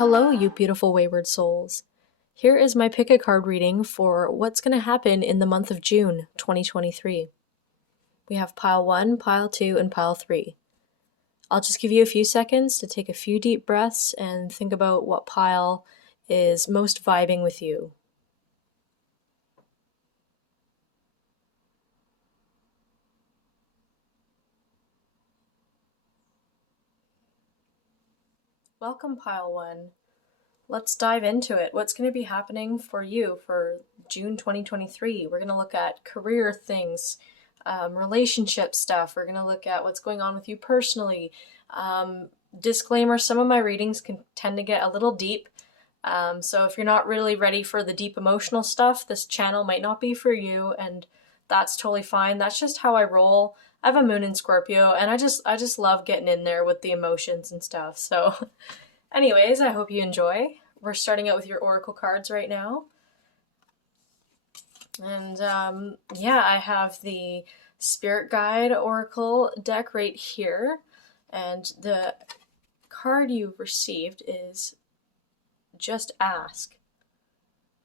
Hello, you beautiful wayward souls. Here is my pick a card reading for what's going to happen in the month of June 2023. We have pile 1, pile 2, and pile 3. I'll just give you a few seconds to take a few deep breaths and think about what pile is most vibing with you. Welcome, pile 1. Let's dive into it. What's going to be happening for you for June 2023? We're going to look at career things, relationship stuff. We're going to look at what's going on with you personally. Disclaimer, some of my readings can tend to get a little deep. So if you're not really ready for the deep emotional stuff, this channel might not be for you, and that's totally fine. That's just how I roll. I have a moon in Scorpio, and I just love getting in there with the emotions and stuff. So anyways, I hope you enjoy. We're starting out with your oracle cards right now. And yeah, I have the Spirit Guide Oracle deck right here. And the card you've received is Just Ask.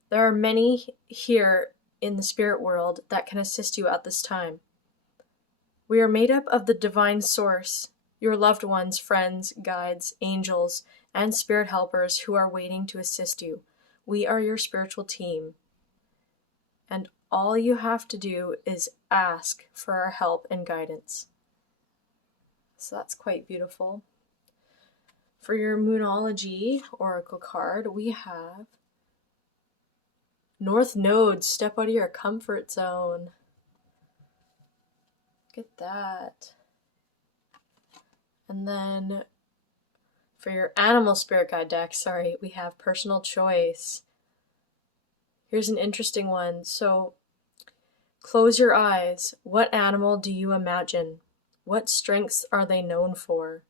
There are many here in the spirit world that can assist you at this time. We are made up of the divine source, your loved ones, friends, guides, angels, and spirit helpers who are waiting to assist you. We are your spiritual team. And all you have to do is ask for our help and guidance. So that's quite beautiful. For your Moonology Oracle card, we have North Node, step out of your comfort zone. Look at that. And then for your Animal Spirit Guide deck, we have Personal Choice. Here's an interesting one. So, close your eyes. What animal do you imagine? What strengths are they known for?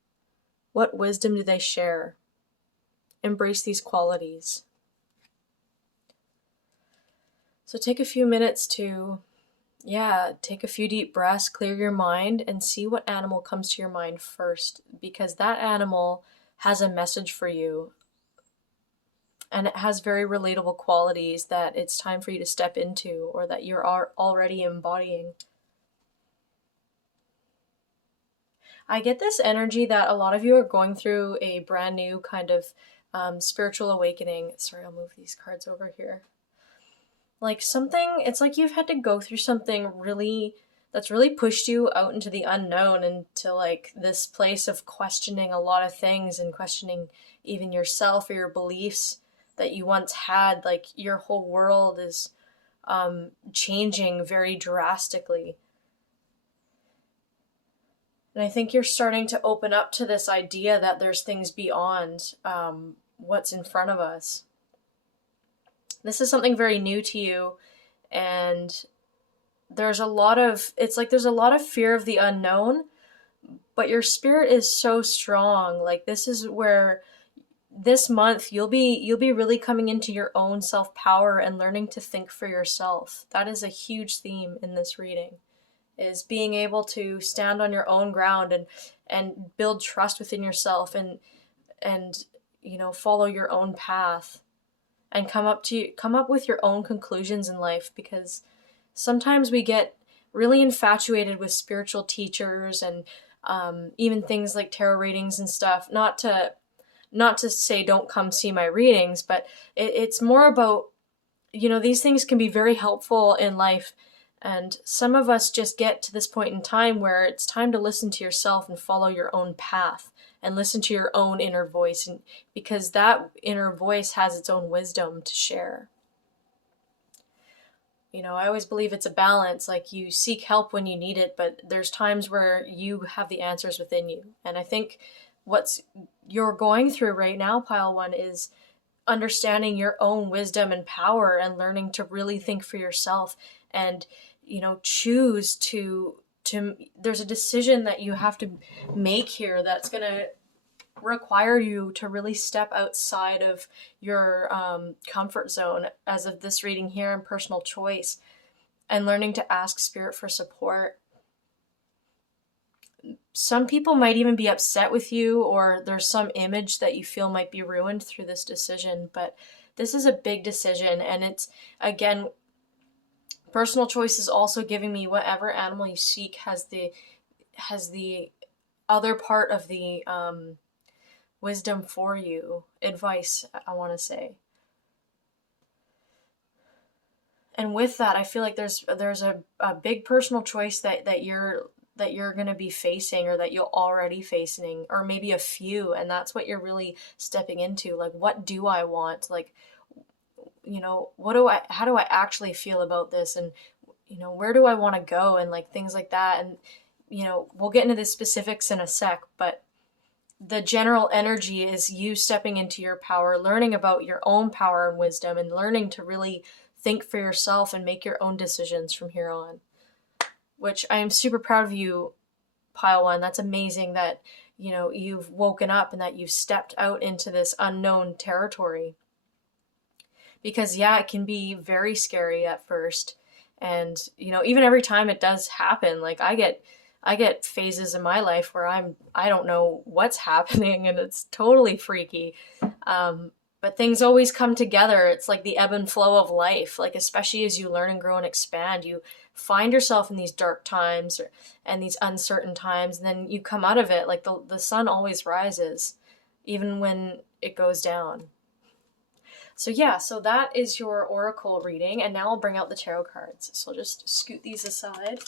What wisdom do they share? Embrace these qualities. So take a few minutes to, take a few deep breaths, clear your mind, and see what animal comes to your mind first, because that animal has a message for you, and it has very relatable qualities that it's time for you to step into, or that you're already embodying. I get this energy that a lot of you are going through a brand new kind of spiritual awakening. Sorry, I'll move these cards over here. Like it's like you've had to go through something that's really pushed you out into the unknown, into like this place of questioning a lot of things, and questioning even yourself or your beliefs that you once had. Like your whole world is changing very drastically. And I think you're starting to open up to this idea that there's things beyond what's in front of us. This is something very new to you, and there's a lot of fear of the unknown, but your spirit is so strong. Like this is where this month you'll be really coming into your own self-power and learning to think for yourself. That is a huge theme in this reading, is being able to stand on your own ground and build trust within yourself, and follow your own path, and come up with your own conclusions in life. Because sometimes we get really infatuated with spiritual teachers and even things like tarot readings and stuff. Not to say don't come see my readings, but it's more about, these things can be very helpful in life. And some of us just get to this point in time where it's time to listen to yourself and follow your own path, and listen to your own inner voice, and because that inner voice has its own wisdom to share. I always believe it's a balance. Like, you seek help when you need it, but there's times where you have the answers within you. And I think what's you're going through right now, pile 1, is understanding your own wisdom and power, and learning to really think for yourself, and choose to there's a decision that you have to make here that's going to require you to really step outside of your comfort zone, as of this reading here in Personal Choice, and learning to ask spirit for support. some people might even be upset with you, or there's some image that you feel might be ruined through this decision. But this is a big decision, and it's, again, personal choice is also giving me whatever animal you seek has the other part of the wisdom for you, advice, I want to say. And with that, I feel like there's a big personal choice that you're going to be facing, or that you're already facing, or maybe a few, and that's what you're really stepping into. Like, what do I want? Like, how do I actually feel about this? And, where do I want to go? And like things like that. And, we'll get into the specifics in a sec, but the general energy is you stepping into your power, learning about your own power and wisdom, and learning to really think for yourself and make your own decisions from here on. Which I am super proud of you, Pile 1. That's amazing that, you've woken up and that you've stepped out into this unknown territory. Because, yeah, it can be very scary at first. And, even every time it does happen, like I get phases in my life where I don't know what's happening, and it's totally freaky. But things always come together. It's like the ebb and flow of life. Like, especially as you learn and grow and expand, you find yourself in these dark times and these uncertain times, and then you come out of it. Like the sun always rises, even when it goes down. So yeah, so that is your oracle reading, and now I'll bring out the tarot cards. So I'll just scoot these aside.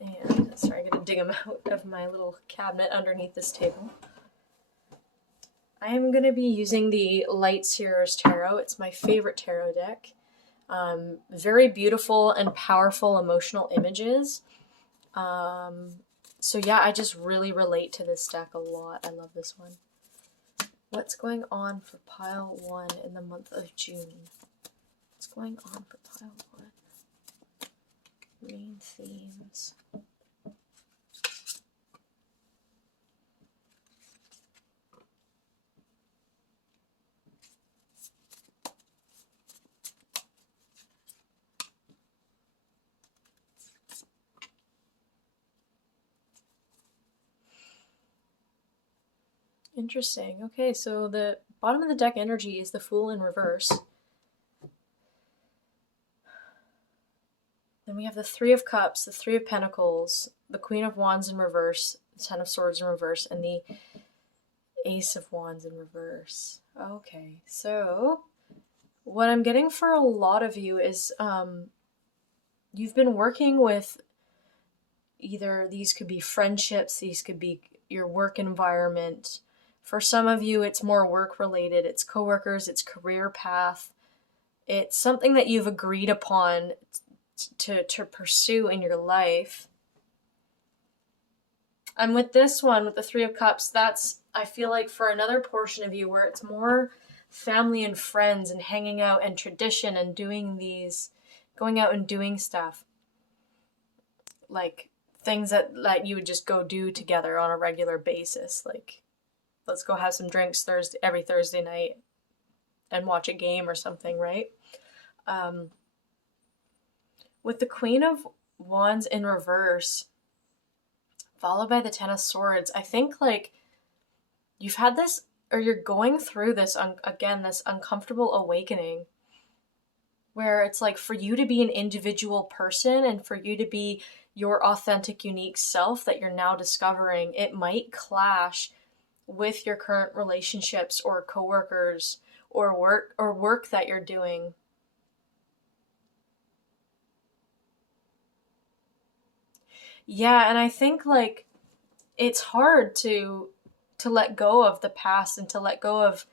And, sorry, I'm going to dig them out of my little cabinet underneath this table. I am going to be using the Light Seer's Tarot. It's my favorite tarot deck. Very beautiful and powerful emotional images. So yeah, I just really relate to this deck a lot. I love this one. What's going on for Pile 1 in the month of June? What's going on for Pile 1? Main themes. Interesting. Okay, so the bottom of the deck energy is the Fool in reverse. Then we have the Three of Cups, the Three of Pentacles, the Queen of Wands in reverse, the Ten of Swords in reverse, and the Ace of Wands in reverse. Okay, so what I'm getting for a lot of you is you've been working with either, these could be friendships, these could be your work environment. For some of you, it's more work related. It's coworkers, it's career path. It's something that you've agreed upon to pursue in your life. And with this one, with the Three of Cups, that's, I feel like, for another portion of you where it's more family and friends and hanging out and tradition and doing these, going out and doing stuff. Like things that you would just go do together on a regular basis. Like, let's go have some drinks every Thursday night and watch a game or something, right? With the Queen of Wands in reverse, followed by the Ten of Swords, I think like you've had this, or you're going through this, again, this uncomfortable awakening where it's like for you to be an individual person and for you to be your authentic, unique self that you're now discovering, it might clash with your current relationships or coworkers or work that you're doing. Yeah, and I think like it's hard to let go of the past and to let go of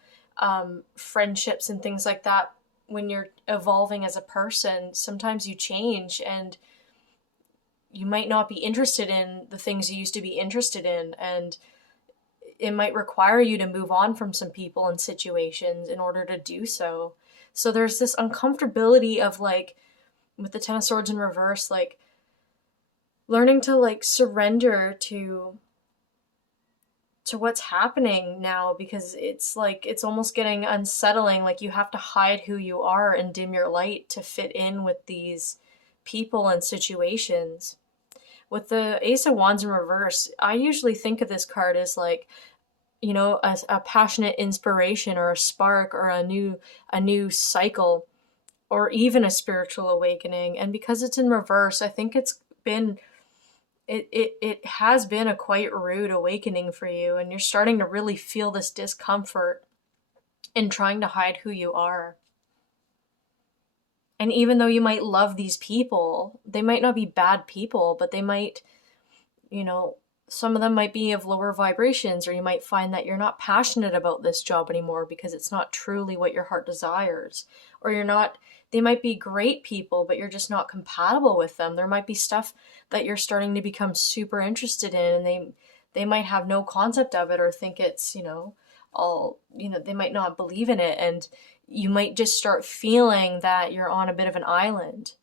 friendships and things like that when you're evolving as a person. Sometimes you change and you might not be interested in the things you used to be interested in, and it might require you to move on from some people and situations in order to do so. So there's this uncomfortability of like, with the Ten of Swords in reverse, like learning to like surrender to what's happening now, because it's like, it's almost getting unsettling. Like you have to hide who you are and dim your light to fit in with these people and situations. with the Ace of Wands in reverse, I usually think of this card as like, you know, a passionate inspiration or a spark or a new cycle or even a spiritual awakening. And because it's in reverse, I think it has been a quite rude awakening for you, and you're starting to really feel this discomfort in trying to hide who you are. And even though you might love these people, they might not be bad people, but they might, you know, some of them might be of lower vibrations, or you might find that you're not passionate about this job anymore because it's not truly what your heart desires. Or they might be great people, but you're just not compatible with them. There might be stuff that you're starting to become super interested in, and they might have no concept of it or think it's, they might not believe in it. And you might just start feeling that you're on a bit of an island.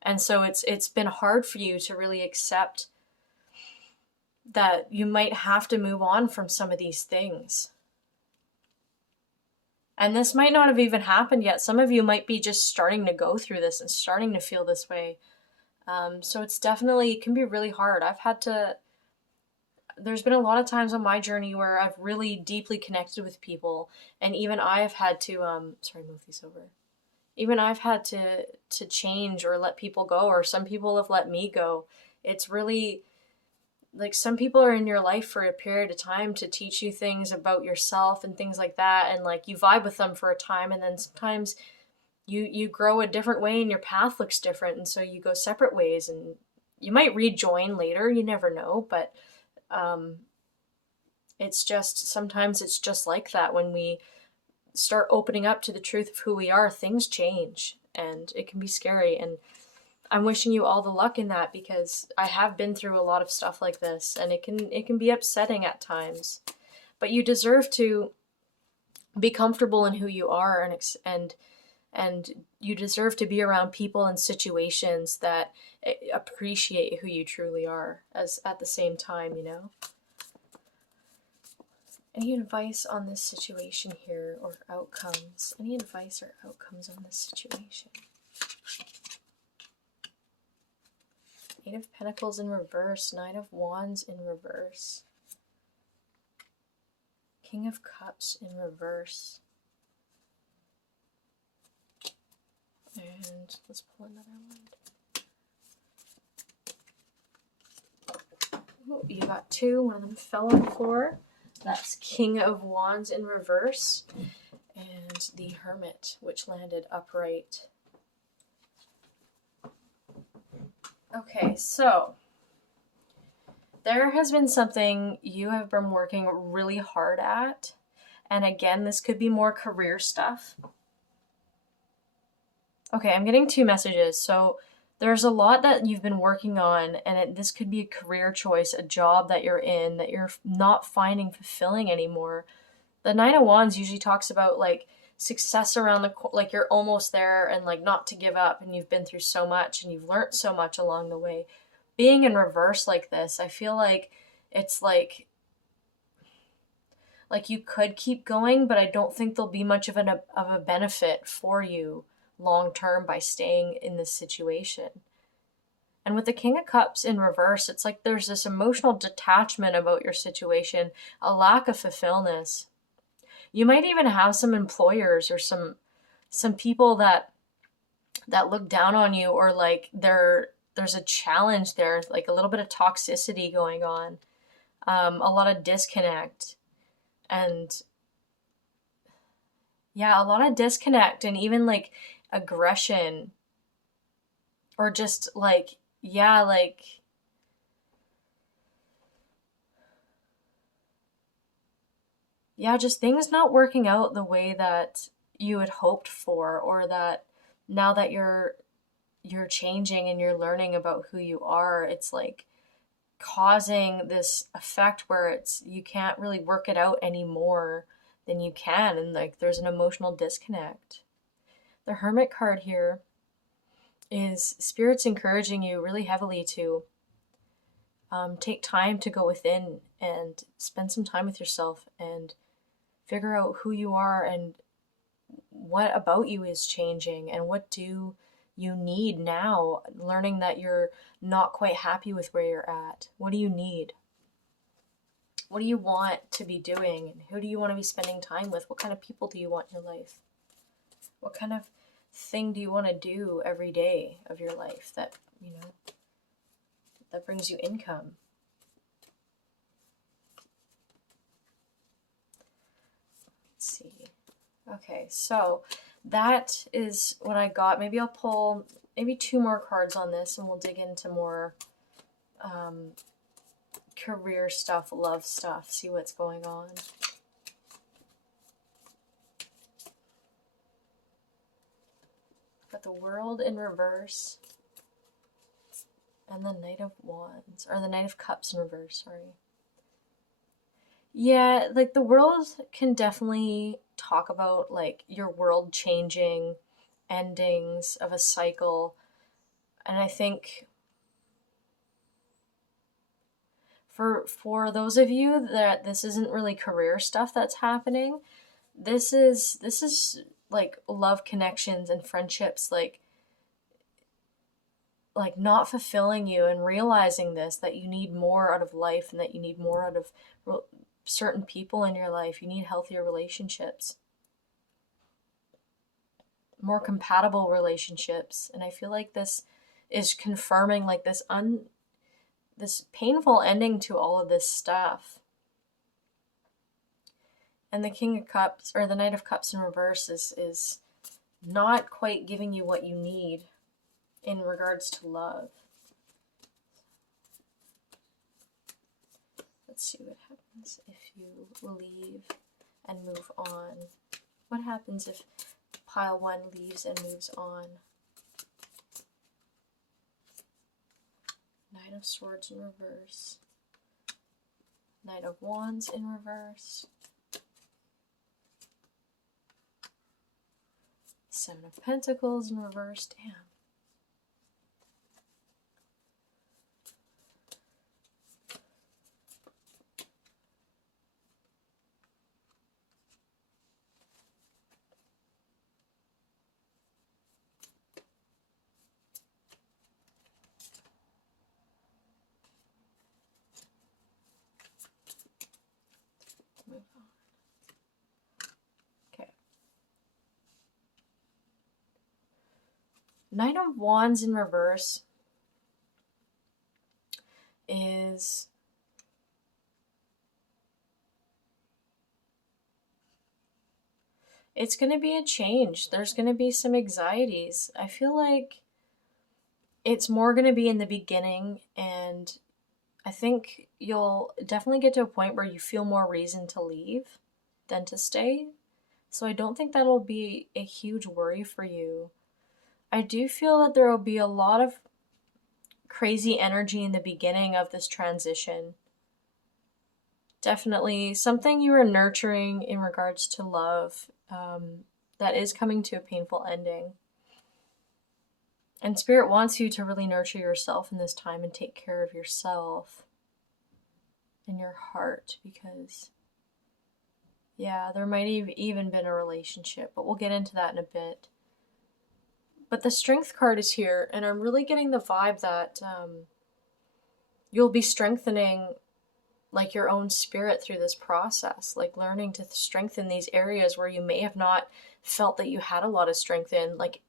And so it's been hard for you to really accept that you might have to move on from some of these things. And this might not have even happened yet. Some of you might be just starting to go through this and starting to feel this way. So it can be really hard. There's been a lot of times on my journey where I've really deeply connected with people, and even I've had to, move these over. Even I've had to change or let people go, or some people have let me go. It's really, like, some people are in your life for a period of time to teach you things about yourself and things like that, and like you vibe with them for a time, and then sometimes you grow a different way and your path looks different, and so you go separate ways, and you might rejoin later, you never know. But sometimes it's just like that. When we start opening up to the truth of who we are, things change, and it can be scary. And I'm wishing you all the luck in that, because I have been through a lot of stuff like this, and it can be upsetting at times. But you deserve to be comfortable in who you are, and you deserve to be around people and situations that appreciate who you truly are as at the same time, you know. Any advice on this situation here, or outcomes? Any advice or outcomes on this situation? Eight of Pentacles in reverse, Nine of Wands in reverse, King of Cups in reverse. And let's pull another one. Oh, you got two. One of them fell on the floor. That's King of Wands in reverse, and the Hermit, which landed upright. Okay, so there has been something you have been working really hard at. And again, this could be more career stuff. Okay, I'm getting two messages. So there's a lot that you've been working on, and this could be a career choice, a job that you're in that you're not finding fulfilling anymore. The Nine of Wands usually talks about like success around like you're almost there, and like not to give up, and you've been through so much and you've learned so much along the way. Being in reverse like this, I feel like it's like you could keep going, but I don't think there'll be much of a benefit for you long term by staying in this situation. And with the King of Cups in reverse, it's like there's this emotional detachment about your situation, a lack of fulfillment. You might even have some employers or some people that look down on you, or like there's a challenge there, like a little bit of toxicity going on, a lot of disconnect, and yeah, a lot of disconnect, and even like aggression, or just like, yeah, like just things not working out the way that you had hoped for, or that now that you're changing and you're learning about who you are, it's like causing this effect where you can't really work it out any more than you can, and like there's an emotional disconnect. The Hermit card here is Spirit's encouraging you really heavily to take time to go within and spend some time with yourself and figure out who you are and what about you is changing, and what do you need now, learning that you're not quite happy with where you're at. What do you need? What do you want to be doing? And who do you want to be spending time with? What kind of people do you want in your life? What kind of thing do you want to do every day of your life that, you know, that brings you income? Let's see. Okay, so that is what I got. Maybe I'll pull maybe 2 more cards on this and we'll dig into more career stuff, love stuff, see what's going on. Got the World in reverse and the Knight of Wands, or the Knight of Cups in reverse, sorry. Yeah, like the World can definitely talk about like your world changing, endings of a cycle. And I think for those of you that this isn't really career stuff that's happening, this is like love connections and friendships, like not fulfilling you, and realizing this, that you need more out of life and that you need more out of certain people in your life. You need healthier relationships, more compatible relationships. And I feel like this is confirming like this painful ending to all of this stuff. And the King of Cups, or the Knight of Cups in reverse, is not quite giving you what you need in regards to love. Let's see what happens if you leave and move on. What happens if pile 1 leaves and moves on? Knight of Swords in reverse. Knight of Wands in reverse. 7 of Pentacles in reverse. Damn. Move on. Okay. Knight of Wands in reverse is it's going to be a change. There's going to be some anxieties. I feel like it's more going to be in the beginning, and I think you'll definitely get to a point where you feel more reason to leave than to stay. So I don't think that'll be a huge worry for you. I do feel that there will be a lot of crazy energy in the beginning of this transition. Definitely something you are nurturing in regards to love that is coming to a painful ending. And Spirit wants you to really nurture yourself in this time and take care of yourself and your heart, because, yeah, there might have even been a relationship, but we'll get into that in a bit. But the Strength card is here, and I'm really getting the vibe that you'll be strengthening like your own spirit through this process, like learning to strengthen these areas where you may have not felt that you had a lot of strength in, like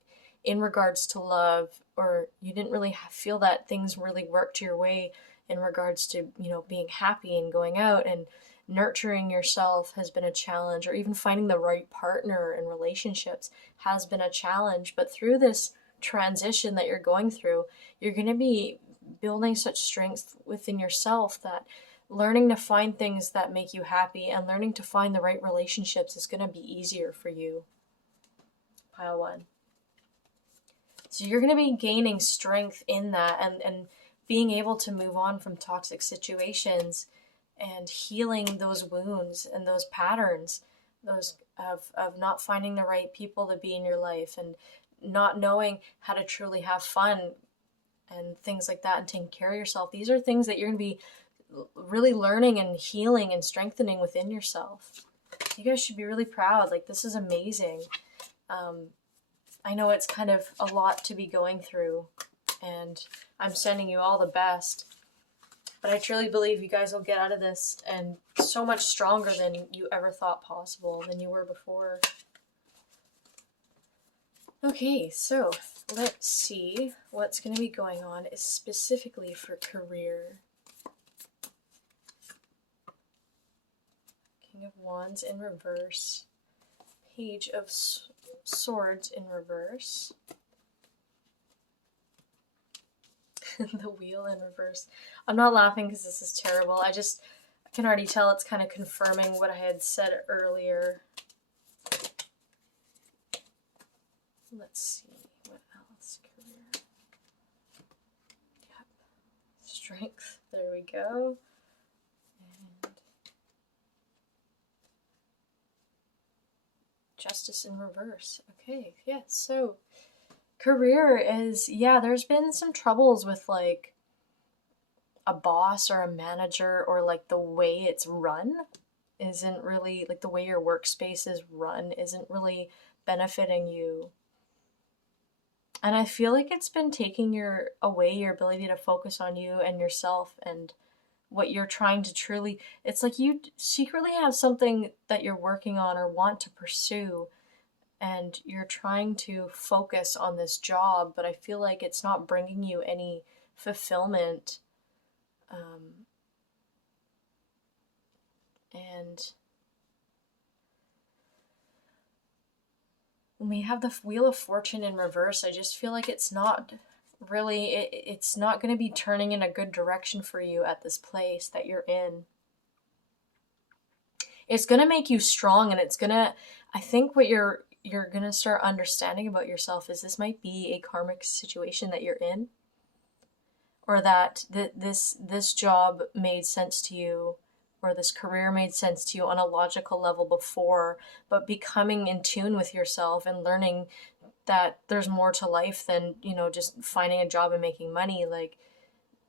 in regards to love, or you didn't really feel that things really worked your way in regards to, you know, being happy and going out, and nurturing yourself has been a challenge, or even finding the right partner in relationships has been a challenge. But through this transition that you're going through, you're going to be building such strength within yourself that learning to find things that make you happy and learning to find the right relationships is going to be easier for you. Pile 1. So you're going to be gaining strength in that, and being able to move on from toxic situations and healing those wounds and those patterns, those of not finding the right people to be in your life, and not knowing how to truly have fun and things like that, and taking care of yourself. These are things that you're going to be really learning and healing and strengthening within yourself. You guys should be really proud. Like, this is amazing. I know it's kind of a lot to be going through, and I'm sending you all the best. But I truly believe you guys will get out of this and so much stronger than you ever thought possible, than you were before. Okay, so let's see what's going to be going on is specifically for career. King of Wands in reverse. Page of Swords in reverse. The Wheel in reverse. I'm not laughing because this is terrible. I can already tell it's kind of confirming what I had said earlier. Let's see, what else? Career. Yep. Strength. There we go. And Justice in reverse. Okay, yeah, so career is, yeah, there's been some troubles with like a boss or a manager, or like the way it's run isn't really, like the way your workspace is run isn't really benefiting you. And I feel like it's been taking away your ability to focus on you and yourself and what you're trying to truly, it's like you secretly have something that you're working on or want to pursue, and you're trying to focus on this job, but I feel like it's not bringing you any fulfillment. And when we have the Wheel of Fortune in reverse, I just feel like it's not really, it's not going to be turning in a good direction for you at this place that you're in. It's going to make you strong, and it's going to, I think what you're going to start understanding about yourself is this might be a karmic situation that you're in, or that this job made sense to you, or this career made sense to you on a logical level before, but becoming in tune with yourself and learning that there's more to life than, just finding a job and making money. Like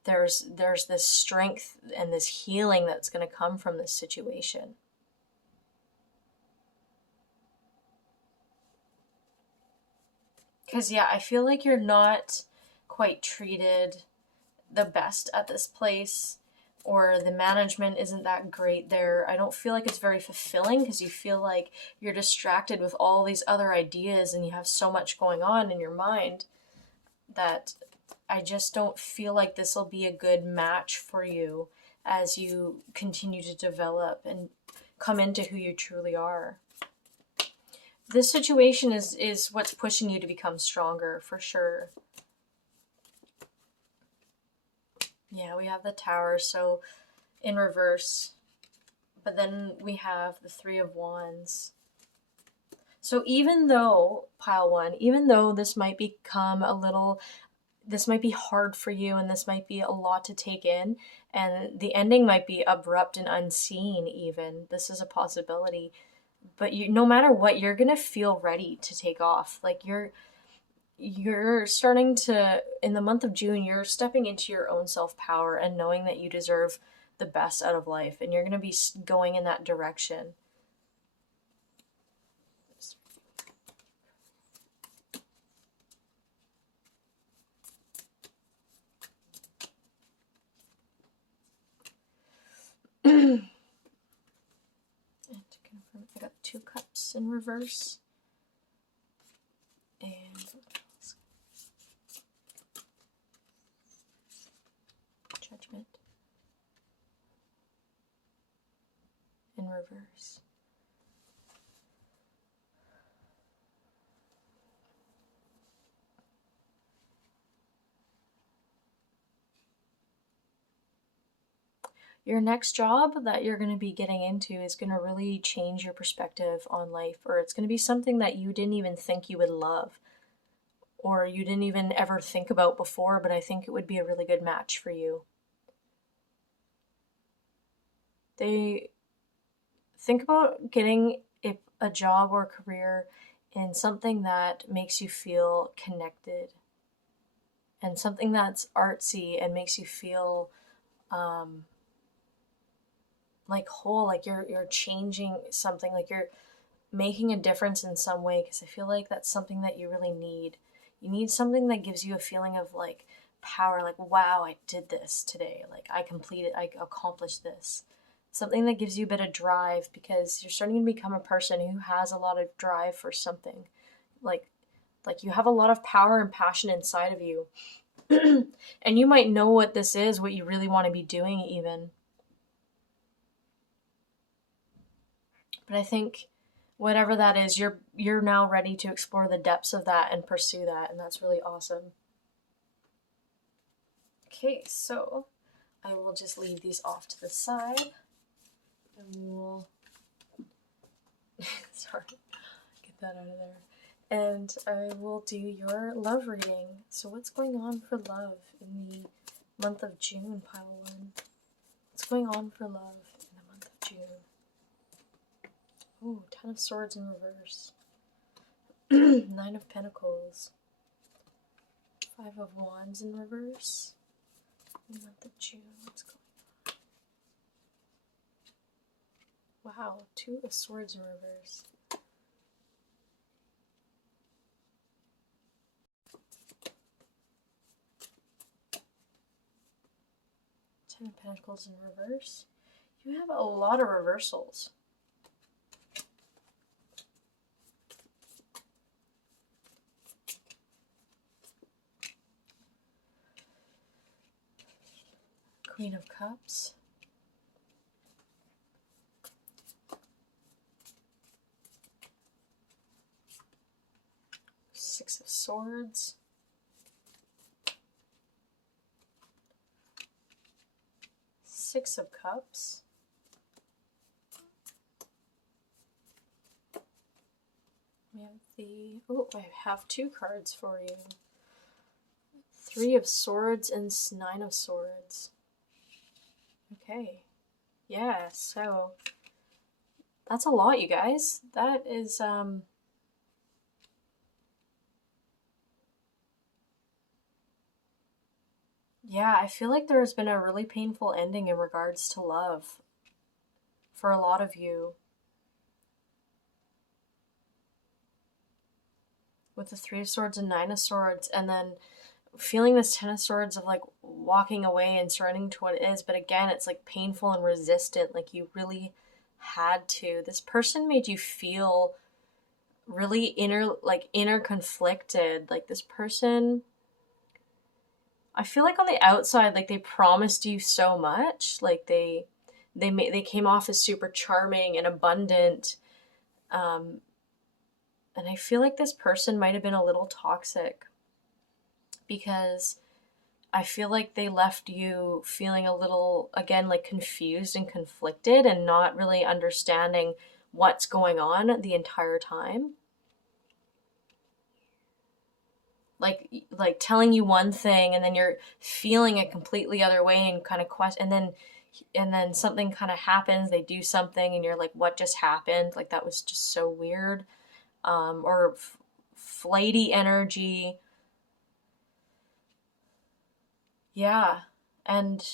there's this strength and this healing that's going to come from this situation. Because, yeah, I feel like you're not quite treated the best at this place, or the management isn't that great there. I don't feel like it's very fulfilling because you feel like you're distracted with all these other ideas and you have so much going on in your mind that I just don't feel like this will be a good match for you as you continue to develop and come into who you truly are. This situation is what's pushing you to become stronger, for sure. Yeah, we have the Tower, so in reverse. But then we have the Three of Wands. So even though, pile one, even though this might become this might be hard for you, and this might be a lot to take in, and the ending might be abrupt and unseen even. This is a possibility. But no matter what, you're going to feel ready to take off. Like you're starting to, in the month of June, you're stepping into your own self-power and knowing that you deserve the best out of life, and you're going to be going in that direction. And to confirm, I got 2 cups in reverse. And Judgment in reverse. Your next job that you're going to be getting into is going to really change your perspective on life, or it's going to be something that you didn't even think you would love, or you didn't even ever think about before, but I think it would be a really good match for you. Think about getting a job or a career in something that makes you feel connected, and something that's artsy and makes you feel like whole, like you're changing something, like making a difference in some way, because I feel like that's something that you really need. You need something that gives you a feeling of like power, like, wow, I did this today. Like, I accomplished this. Something that gives you a bit of drive, because you're starting to become a person who has a lot of drive for something. Like you have a lot of power and passion inside of you. And you might know what this is, what you really want to be doing even. But I think whatever that is, you're now ready to explore the depths of that and pursue that, and that's really awesome. Okay, so I will just leave these off to the side, and we will sorry, get that out of there. And I will do your love reading. So what's going on for love in the month of June, pile 1? What's going on for love in the month of June? Ooh, 10 of Swords in reverse. 9 of Pentacles. 5 of Wands in reverse. In the month of June, what's going on? Wow, 2 of Swords in reverse. 10 of Pentacles in reverse. You have a lot of reversals. Queen of Cups. Six of Swords. Six of Cups. We have the, oh, I have 2 cards for you. 3 of Swords and 9 of Swords. Okay. Yeah, so that's a lot, you guys. That is, yeah, I feel like there has been a really painful ending in regards to love for a lot of you. With the 3 of Swords and 9 of Swords, and then feeling this 10 of Swords of like walking away and surrendering to what it is, but again, it's like painful and resistant, like you really had to. This person made you feel really inner conflicted. Like this person, I feel like on the outside, like they promised you so much, like they came off as super charming and abundant, and I feel like this person might have been a little toxic, because I feel like they left you feeling a little, again, like confused and conflicted and not really understanding what's going on the entire time. Like telling you one thing and then you're feeling a completely other way and kind of question, and then something kind of happens, they do something and you're like, what just happened? Like that was just so weird. Or flighty energy. Yeah. And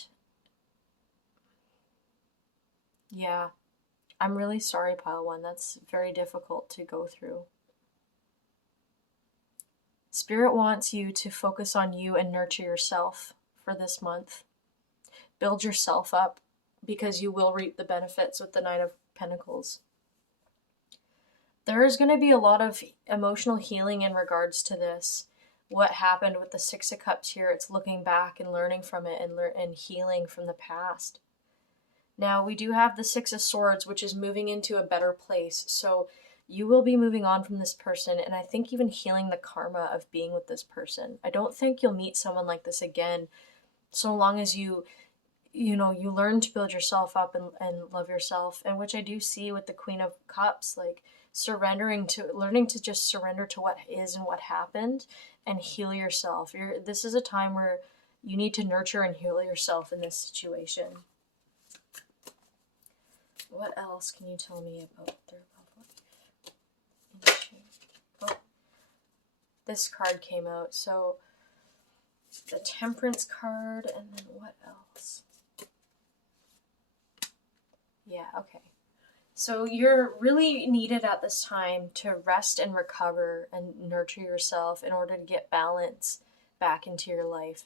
yeah, I'm really sorry, pile 1. That's very difficult to go through. Spirit wants you to focus on you and nurture yourself for this month. Build yourself up, because you will reap the benefits with the 9 of Pentacles. There is going to be a lot of emotional healing in regards to this. What happened with the 6 of Cups here, it's looking back and learning from it and healing from the past. Now, we do have the 6 of Swords, which is moving into a better place. So you will be moving on from this person, and I think even healing the karma of being with this person. I don't think you'll meet someone like this again, so long as you learn to build yourself up and love yourself, and which I do see with the Queen of Cups, like learning to just surrender to what is and what happened and heal yourself. This is a time where you need to nurture and heal yourself in this situation. What else can you tell me about their love life? Oh, this card came out. So the Temperance card, and then what else? Yeah, okay. So you're really needed at this time to rest and recover and nurture yourself in order to get balance back into your life.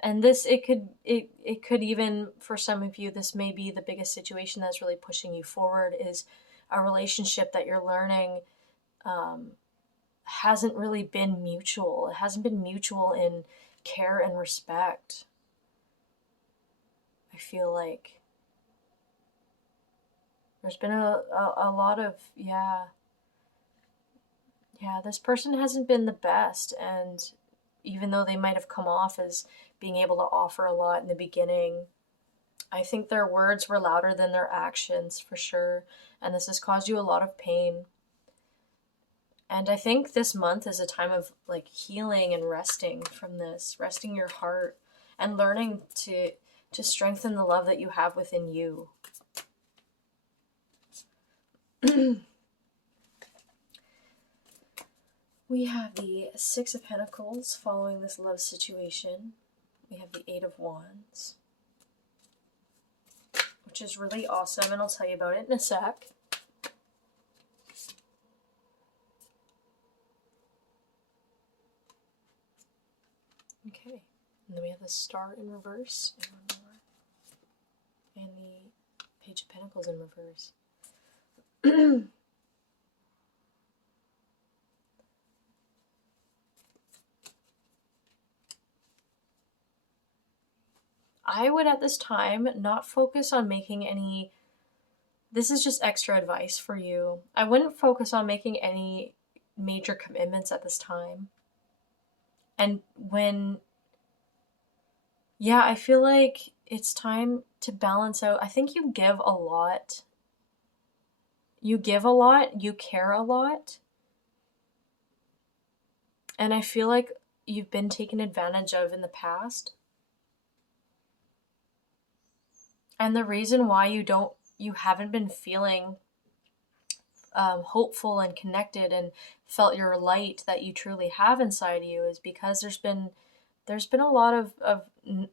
And this, it could even, for some of you, this may be the biggest situation that's really pushing you forward, is a relationship that you're learning hasn't really been mutual. It hasn't been mutual in care and respect. I feel like there's been a lot of, yeah, this person hasn't been the best. And even though they might have come off as being able to offer a lot in the beginning, I think their words were louder than their actions for sure. And this has caused you a lot of pain. And I think this month is a time of like healing and resting from this, resting your heart and learning to strengthen the love that you have within you. We have the Six of Pentacles following this love situation. We have the Eight of Wands, which is really awesome, and I'll tell you about it in a sec. Okay, and then we have the Star in reverse, and one more, and the Page of Pentacles in reverse. I would at this time not focus on making any, this is just extra advice for you. I wouldn't focus on making any major commitments at this time. And when, yeah, I feel like it's time to balance out. I think you give a lot. You give a lot, you care a lot. And I feel like you've been taken advantage of in the past. And the reason why you haven't been feeling hopeful and connected and felt your light that you truly have inside you is because there's been a lot of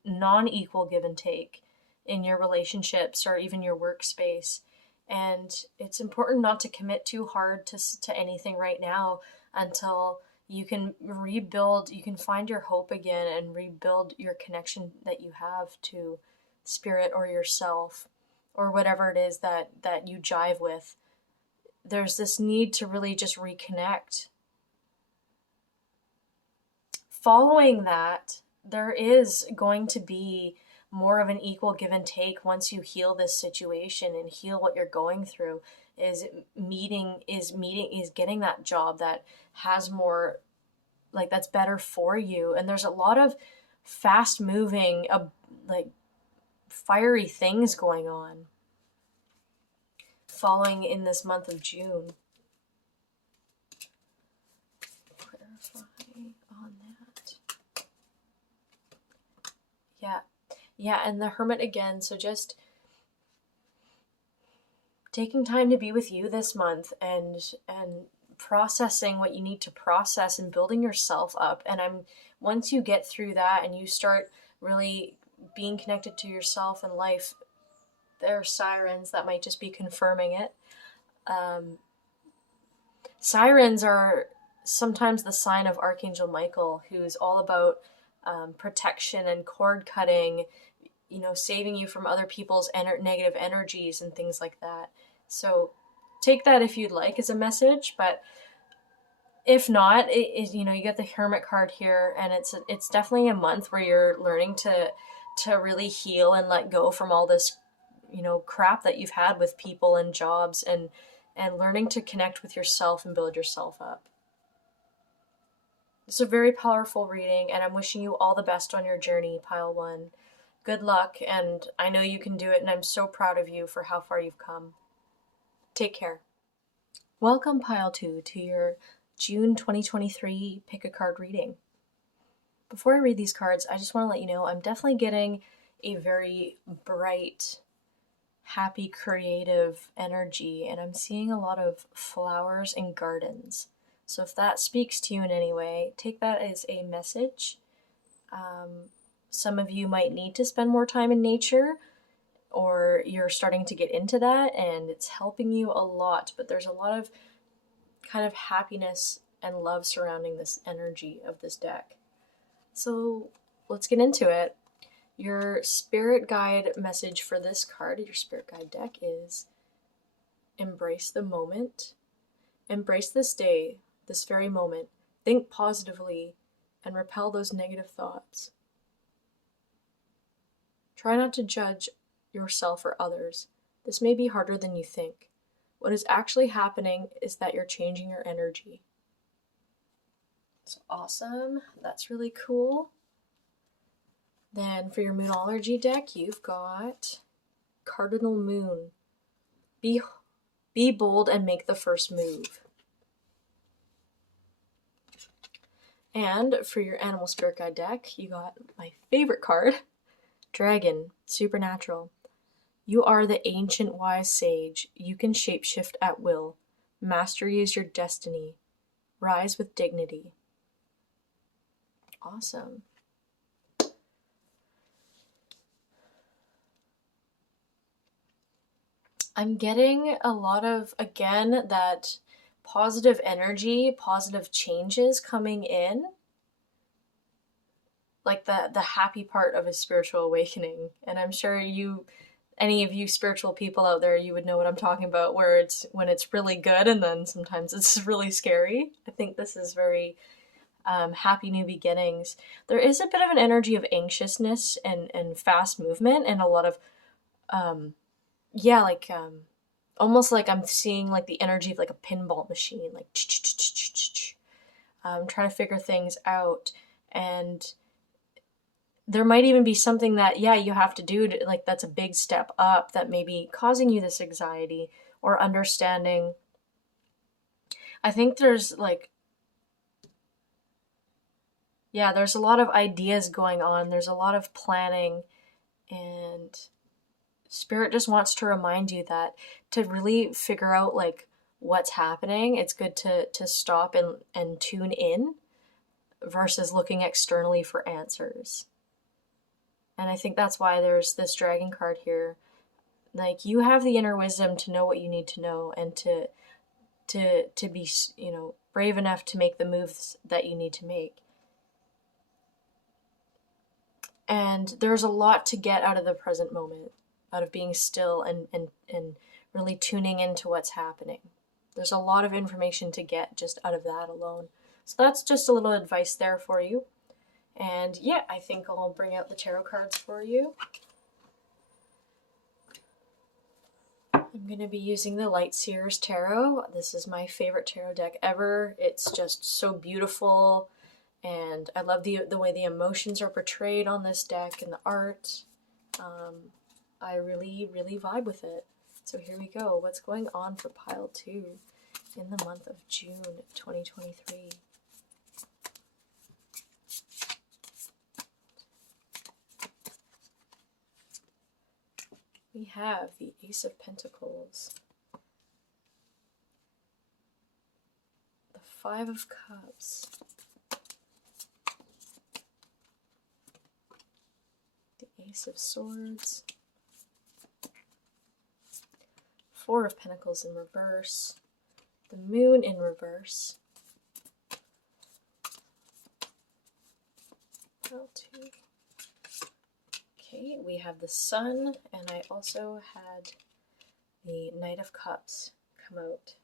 non-equal give and take in your relationships or even your workspace. And it's important not to commit too hard to anything right now until you can rebuild, you can find your hope again and rebuild your connection that you have to spirit or yourself or whatever it is that you jive with. There's this need to really just reconnect. Following that, there is going to be more of an equal give and take once you heal this situation and heal what you're going through. Is getting that job that has more, like, that's better for you. And there's a lot of fast moving like fiery things going on following in this month of June. Clarify on that. Yeah, and the Hermit again. So just taking time to be with you this month and processing what you need to process and building yourself up. And once you get through that and you start really being connected to yourself and life, there are sirens that might just be confirming it. Sirens are sometimes the sign of Archangel Michael, who's all about protection and cord cutting, saving you from other people's negative energies and things like that. So take that if you'd like as a message, but if not, you get the Hermit card here, and it's definitely a month where you're learning to really heal and let go from all this crap that you've had with people and jobs, and learning to connect with yourself and build yourself up. It's a very powerful reading, and I'm wishing you all the best on your journey, Pile 1. Good luck, and I know you can do it, and I'm so proud of you for how far you've come. Take care. Welcome, Pile 2, to your June 2023 Pick a Card reading. Before I read these cards, I just want to let you know I'm definitely getting a very bright, happy, creative energy, and I'm seeing a lot of flowers and gardens. So if that speaks to you in any way, take that as a message. Some of you might need to spend more time in nature, or you're starting to get into that and it's helping you a lot, but there's a lot of kind of happiness and love surrounding this energy of this deck. So let's get into it. Your spirit guide message for this card, your spirit guide deck, is embrace the moment. Embrace this day, this very moment. Think positively and repel those negative thoughts. Try not to judge yourself or others. This may be harder than you think. What is actually happening is that you're changing your energy. That's awesome. That's really cool. Then for your Moonology deck, you've got Cardinal Moon. Be bold and make the first move. And for your Animal Spirit Guide deck, you got my favorite card, Dragon, Supernatural. You are the ancient wise sage. You can shapeshift at will. Mastery is your destiny. Rise with dignity. Awesome. I'm getting a lot of, again, that positive energy, positive changes coming in. Like the happy part of a spiritual awakening. And I'm sure any of you spiritual people out there, you would know what I'm talking about, where it's when it's really good and then sometimes it's really scary. I think this is very happy new beginnings. There is a bit of an energy of anxiousness and fast movement and a lot of almost like I'm seeing like the energy of like a pinball machine, like trying to figure things out. And there might even be something that, you have to do to, like, that's a big step up that may be causing you this anxiety or understanding. I think there's there's a lot of ideas going on. There's a lot of planning, and Spirit just wants to remind you that to really figure out like what's happening, it's good to stop and tune in versus looking externally for answers. And I think that's why there's this dragon card here. Like, you have the inner wisdom to know what you need to know and to be, brave enough to make the moves that you need to make. And there's a lot to get out of the present moment, out of being still and really tuning into what's happening. There's a lot of information to get just out of that alone. So that's just a little advice there for you. And I think I'll bring out the tarot cards for you. I'm going to be using the Light Seers Tarot. This is my favorite tarot deck ever. It's just so beautiful, and I love the way the emotions are portrayed on this deck and the art. I really, really vibe with it. So here we go. What's going on for pile 2 in the month of June 2023? We have the Ace of Pentacles, the Five of Cups, the Ace of Swords, Four of Pentacles in reverse, the Moon in reverse, pile 2. Okay, we have the Sun, and I also had the Knight of Cups come out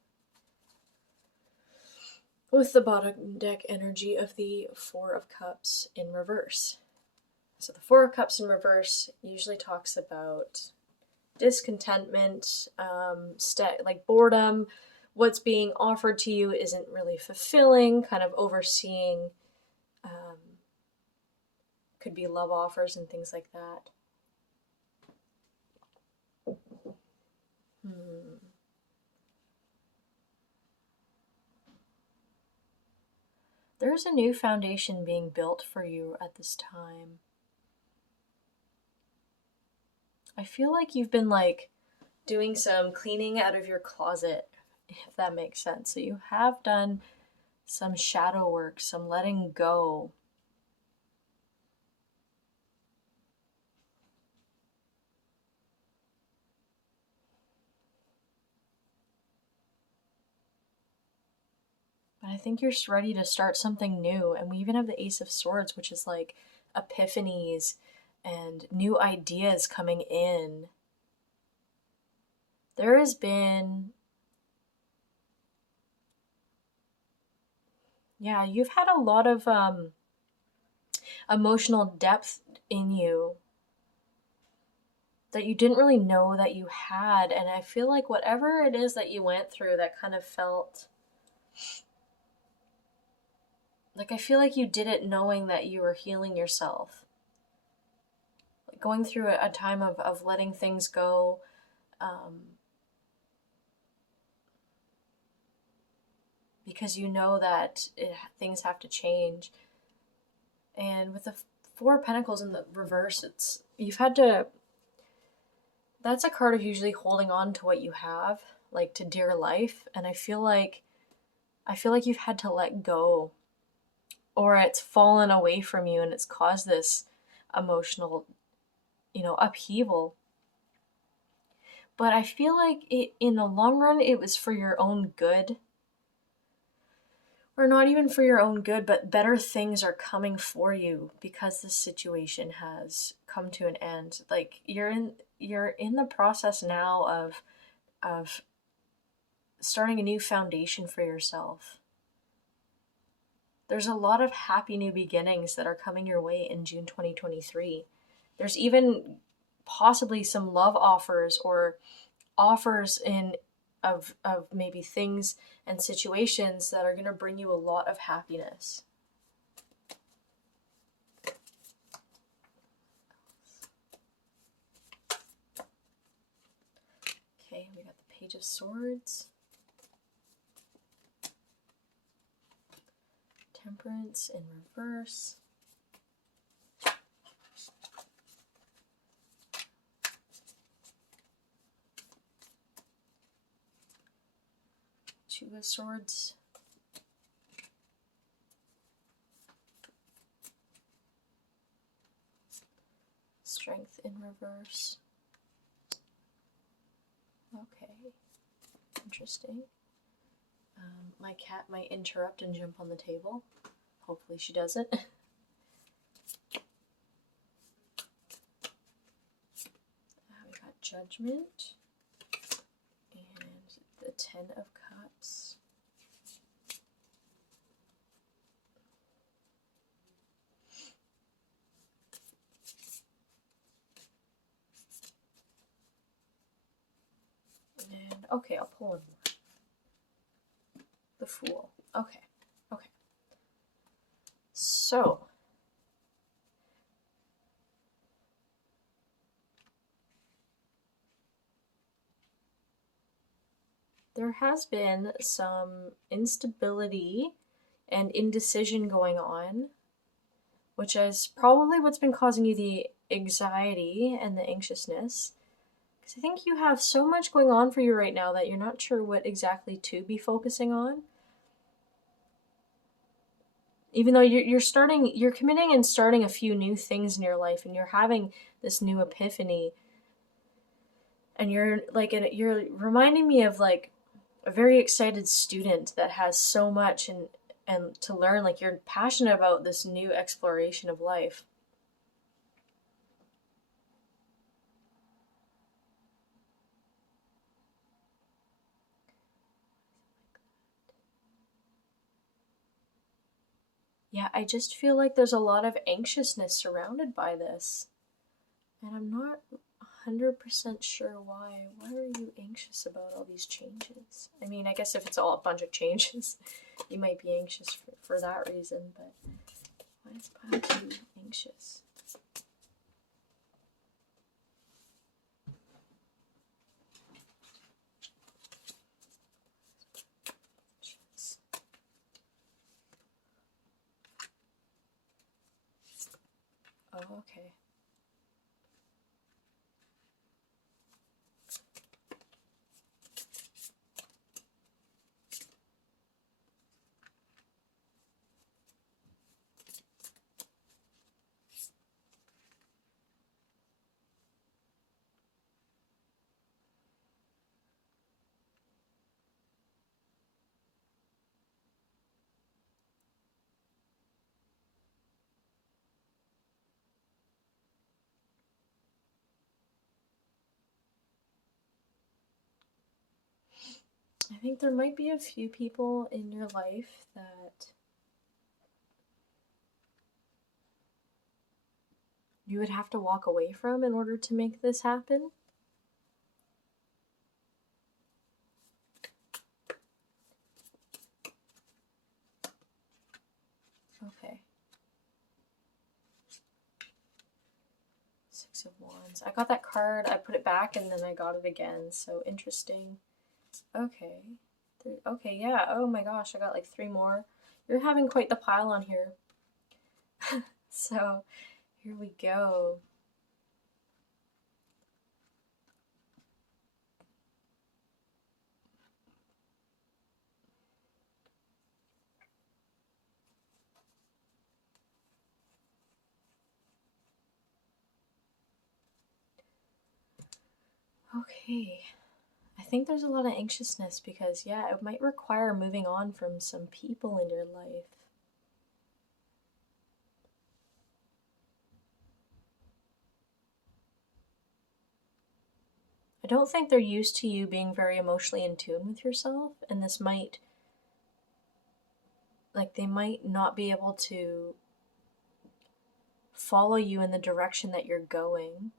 with the bottom deck energy of the Four of Cups in reverse. So the Four of Cups in reverse usually talks about discontentment, like boredom. What's being offered to you isn't really fulfilling, kind of overseeing. Could be love offers and things like that. There's a new foundation being built for you at this time. I feel like you've been like doing some cleaning out of your closet, if that makes sense. So you have done some shadow work, some letting go. But I think you're ready to start something new. And we even have the Ace of Swords, which is like epiphanies and new ideas coming in. There has been, yeah, you've had a lot of emotional depth in you that you didn't really know that you had. And I feel like whatever it is that you went through that kind of felt like, I feel like you did it knowing that you were healing yourself. Like going through a time of letting things go. Because you know that things have to change. And with the Four of Pentacles in the reverse, it's, you've had to, that's a card of usually holding on to what you have, like to dear life. And I feel like you've had to let go, or it's fallen away from you and it's caused this emotional, upheaval. But I feel like in the long run, it was for your own good. Or not even for your own good, but better things are coming for you because this situation has come to an end. Like you're in the process now of starting a new foundation for yourself. There's a lot of happy new beginnings that are coming your way in June 2023. There's even possibly some love offers or offers of maybe things and situations that are going to bring you a lot of happiness. Okay, we got the Page of Swords, Temperance in reverse, Two of Swords, Strength in reverse. Okay, interesting. My cat might interrupt and jump on the table. Hopefully she doesn't. We got Judgment and the Ten of Cups. And okay, I'll pull one more. The Fool. Okay. So there has been some instability and indecision going on, which is probably what's been causing you the anxiety and the anxiousness. Because I think you have so much going on for you right now that you're not sure what exactly to be focusing on. Even though you're committing and starting a few new things in your life, and you're having this new epiphany, and you're reminding me of like a very excited student that has so much and to learn. Like you're passionate about this new exploration of life. Yeah, I just feel like there's a lot of anxiousness surrounded by this. And I'm not 100% sure why. Why are you anxious about all these changes? I mean, I guess if it's all a bunch of changes, you might be anxious for that reason, but why is Pile 2 anxious? Oh, okay. I think there might be a few people in your life that you would have to walk away from in order to make this happen. Okay. Six of Wands. I got that card, I put it back, and then I got it again, so interesting. Okay. Okay, yeah. Oh my gosh, I got like 3 more. You're having quite the pile on here. So, here we go. Okay. I think there's a lot of anxiousness because, yeah, it might require moving on from some people in your life. I don't think they're used to you being very emotionally in tune with yourself, and this might, like, they might not be able to follow you in the direction that you're going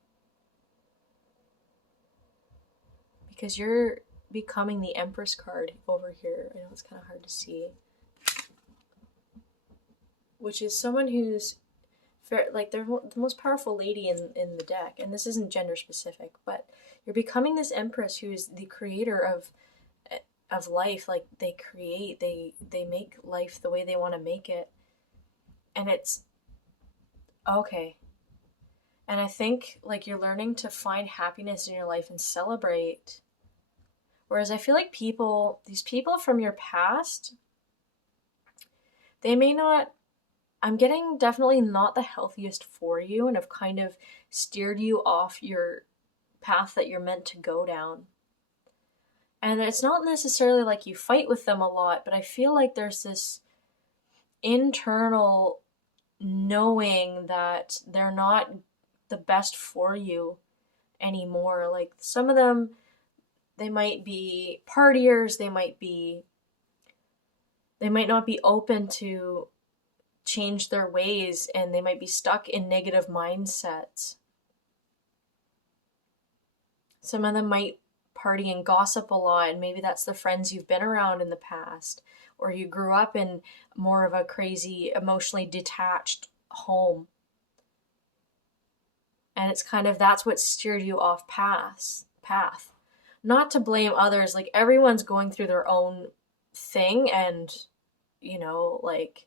because you're becoming the Empress card over here. I know it's kind of hard to see, which is someone who's like they're the most powerful lady in the deck, and this isn't gender specific, but you're becoming this Empress who's the creator of life. Like they create, they make life the way they want to make it, and it's okay. And I think like you're learning to find happiness in your life and celebrate. Whereas I feel like these people from your past, they may not, I'm getting definitely not the healthiest for you and have kind of steered you off your path that you're meant to go down. And it's not necessarily like you fight with them a lot, but I feel like there's this internal knowing that they're not the best for you anymore. Like some of them, they might be partiers, they might not be open to change their ways, and they might be stuck in negative mindsets. Some of them might party and gossip a lot, and maybe that's the friends you've been around in the past, or you grew up in more of a crazy, emotionally detached home. And it's kind of, that's what steered you off path. Not to blame others, like everyone's going through their own thing, and like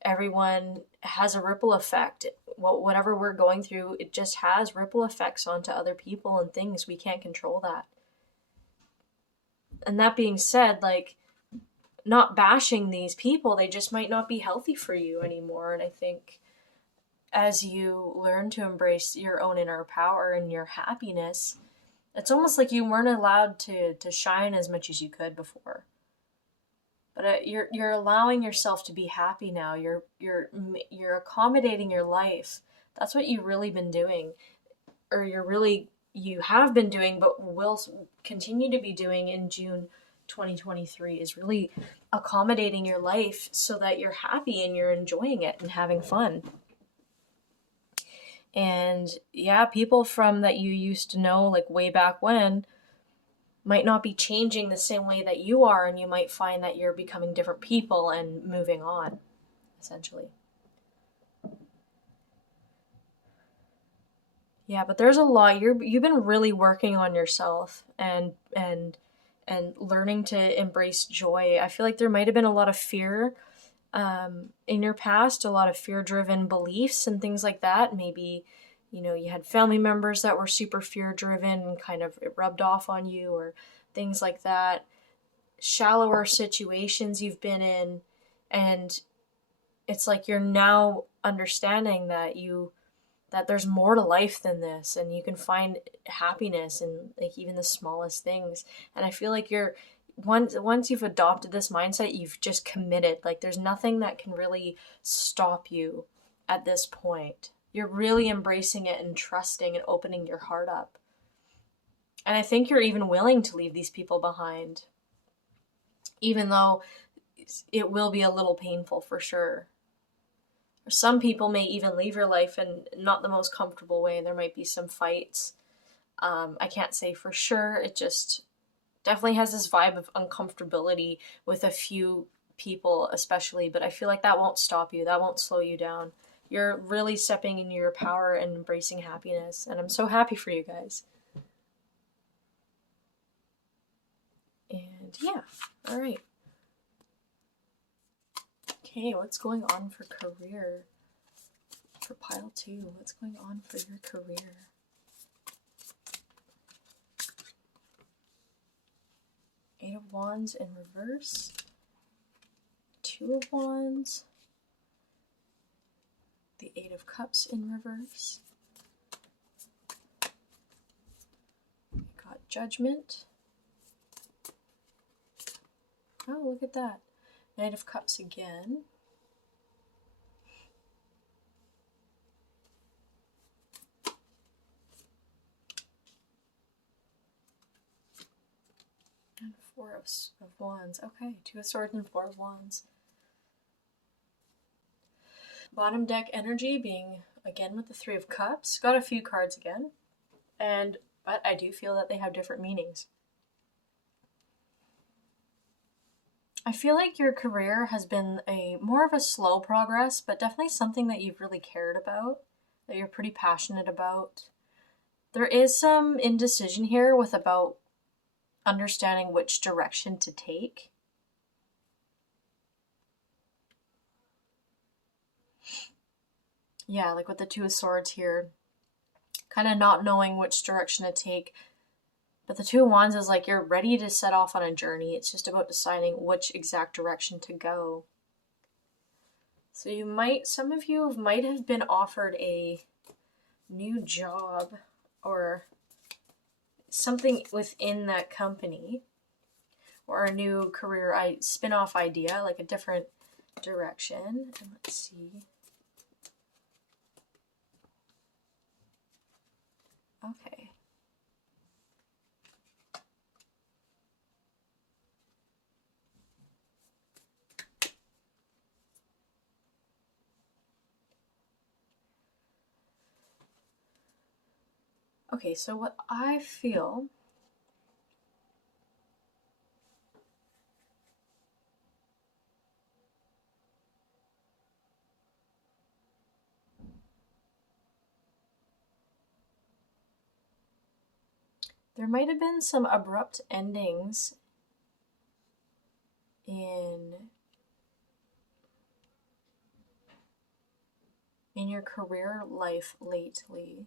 everyone has a ripple effect. Whatever we're going through, it just has ripple effects onto other people and things. We can't control that. And that being said, like, not bashing these people, they just might not be healthy for you anymore. And I think as you learn to embrace your own inner power and your happiness, it's almost like you weren't allowed to shine as much as you could before. But you're allowing yourself to be happy now. You're accommodating your life. That's what you've really been doing, or you have been doing, but will continue to be doing in June 2023, is really accommodating your life so that you're happy and you're enjoying it and having fun. And yeah, people from that you used to know, like way back when, might not be changing the same way that you are, and you might find that you're becoming different people and moving on, essentially. Yeah, but there's a lot. You've been really working on yourself and learning to embrace joy. I feel like there might have been a lot of fear in your past, a lot of fear-driven beliefs and things like that. Maybe, you had family members that were super fear-driven and kind of it rubbed off on you, or things like that. Shallower situations you've been in, and it's like you're now understanding that there's more to life than this, and you can find happiness in like even the smallest things. And I feel like once you've adopted this mindset, you've just committed. Like there's nothing that can really stop you at this point. You're really embracing it and trusting and opening your heart up. And I think you're even willing to leave these people behind. even though it will be a little painful for sure. Some people may even leave your life in not the most comfortable way. There might be some fights. I can't say for sure. It just definitely has this vibe of uncomfortability with a few people, especially. But I feel like that won't stop you. That won't slow you down. You're really stepping into your power and embracing happiness. And I'm so happy for you guys. And yeah, all right. Okay, what's going on for career? For pile 2, what's going on for your career? Eight of Wands in reverse. 2 of Wands. The 8 of Cups in reverse. We got Judgment. Oh, look at that. Knight of Cups again. And 4 of Wands. Okay, 2 of Swords and 4 of Wands. Bottom deck energy being again with the 3 of Cups. Got a few cards again. But I do feel that they have different meanings. I feel like your career has been more of a slow progress, but definitely something that you've really cared about, that you're pretty passionate about. There is some indecision here with about understanding which direction to take. Yeah, like with the 2 of Swords here, kind of not knowing which direction to take. But the 2 of Wands is like you're ready to set off on a journey. It's just about deciding which exact direction to go. So some of you might have been offered a new job or something within that company, or a new career spin-off idea, like a different direction. And let's see. Okay. Okay, so what I feel there might have been some abrupt endings in your career life lately,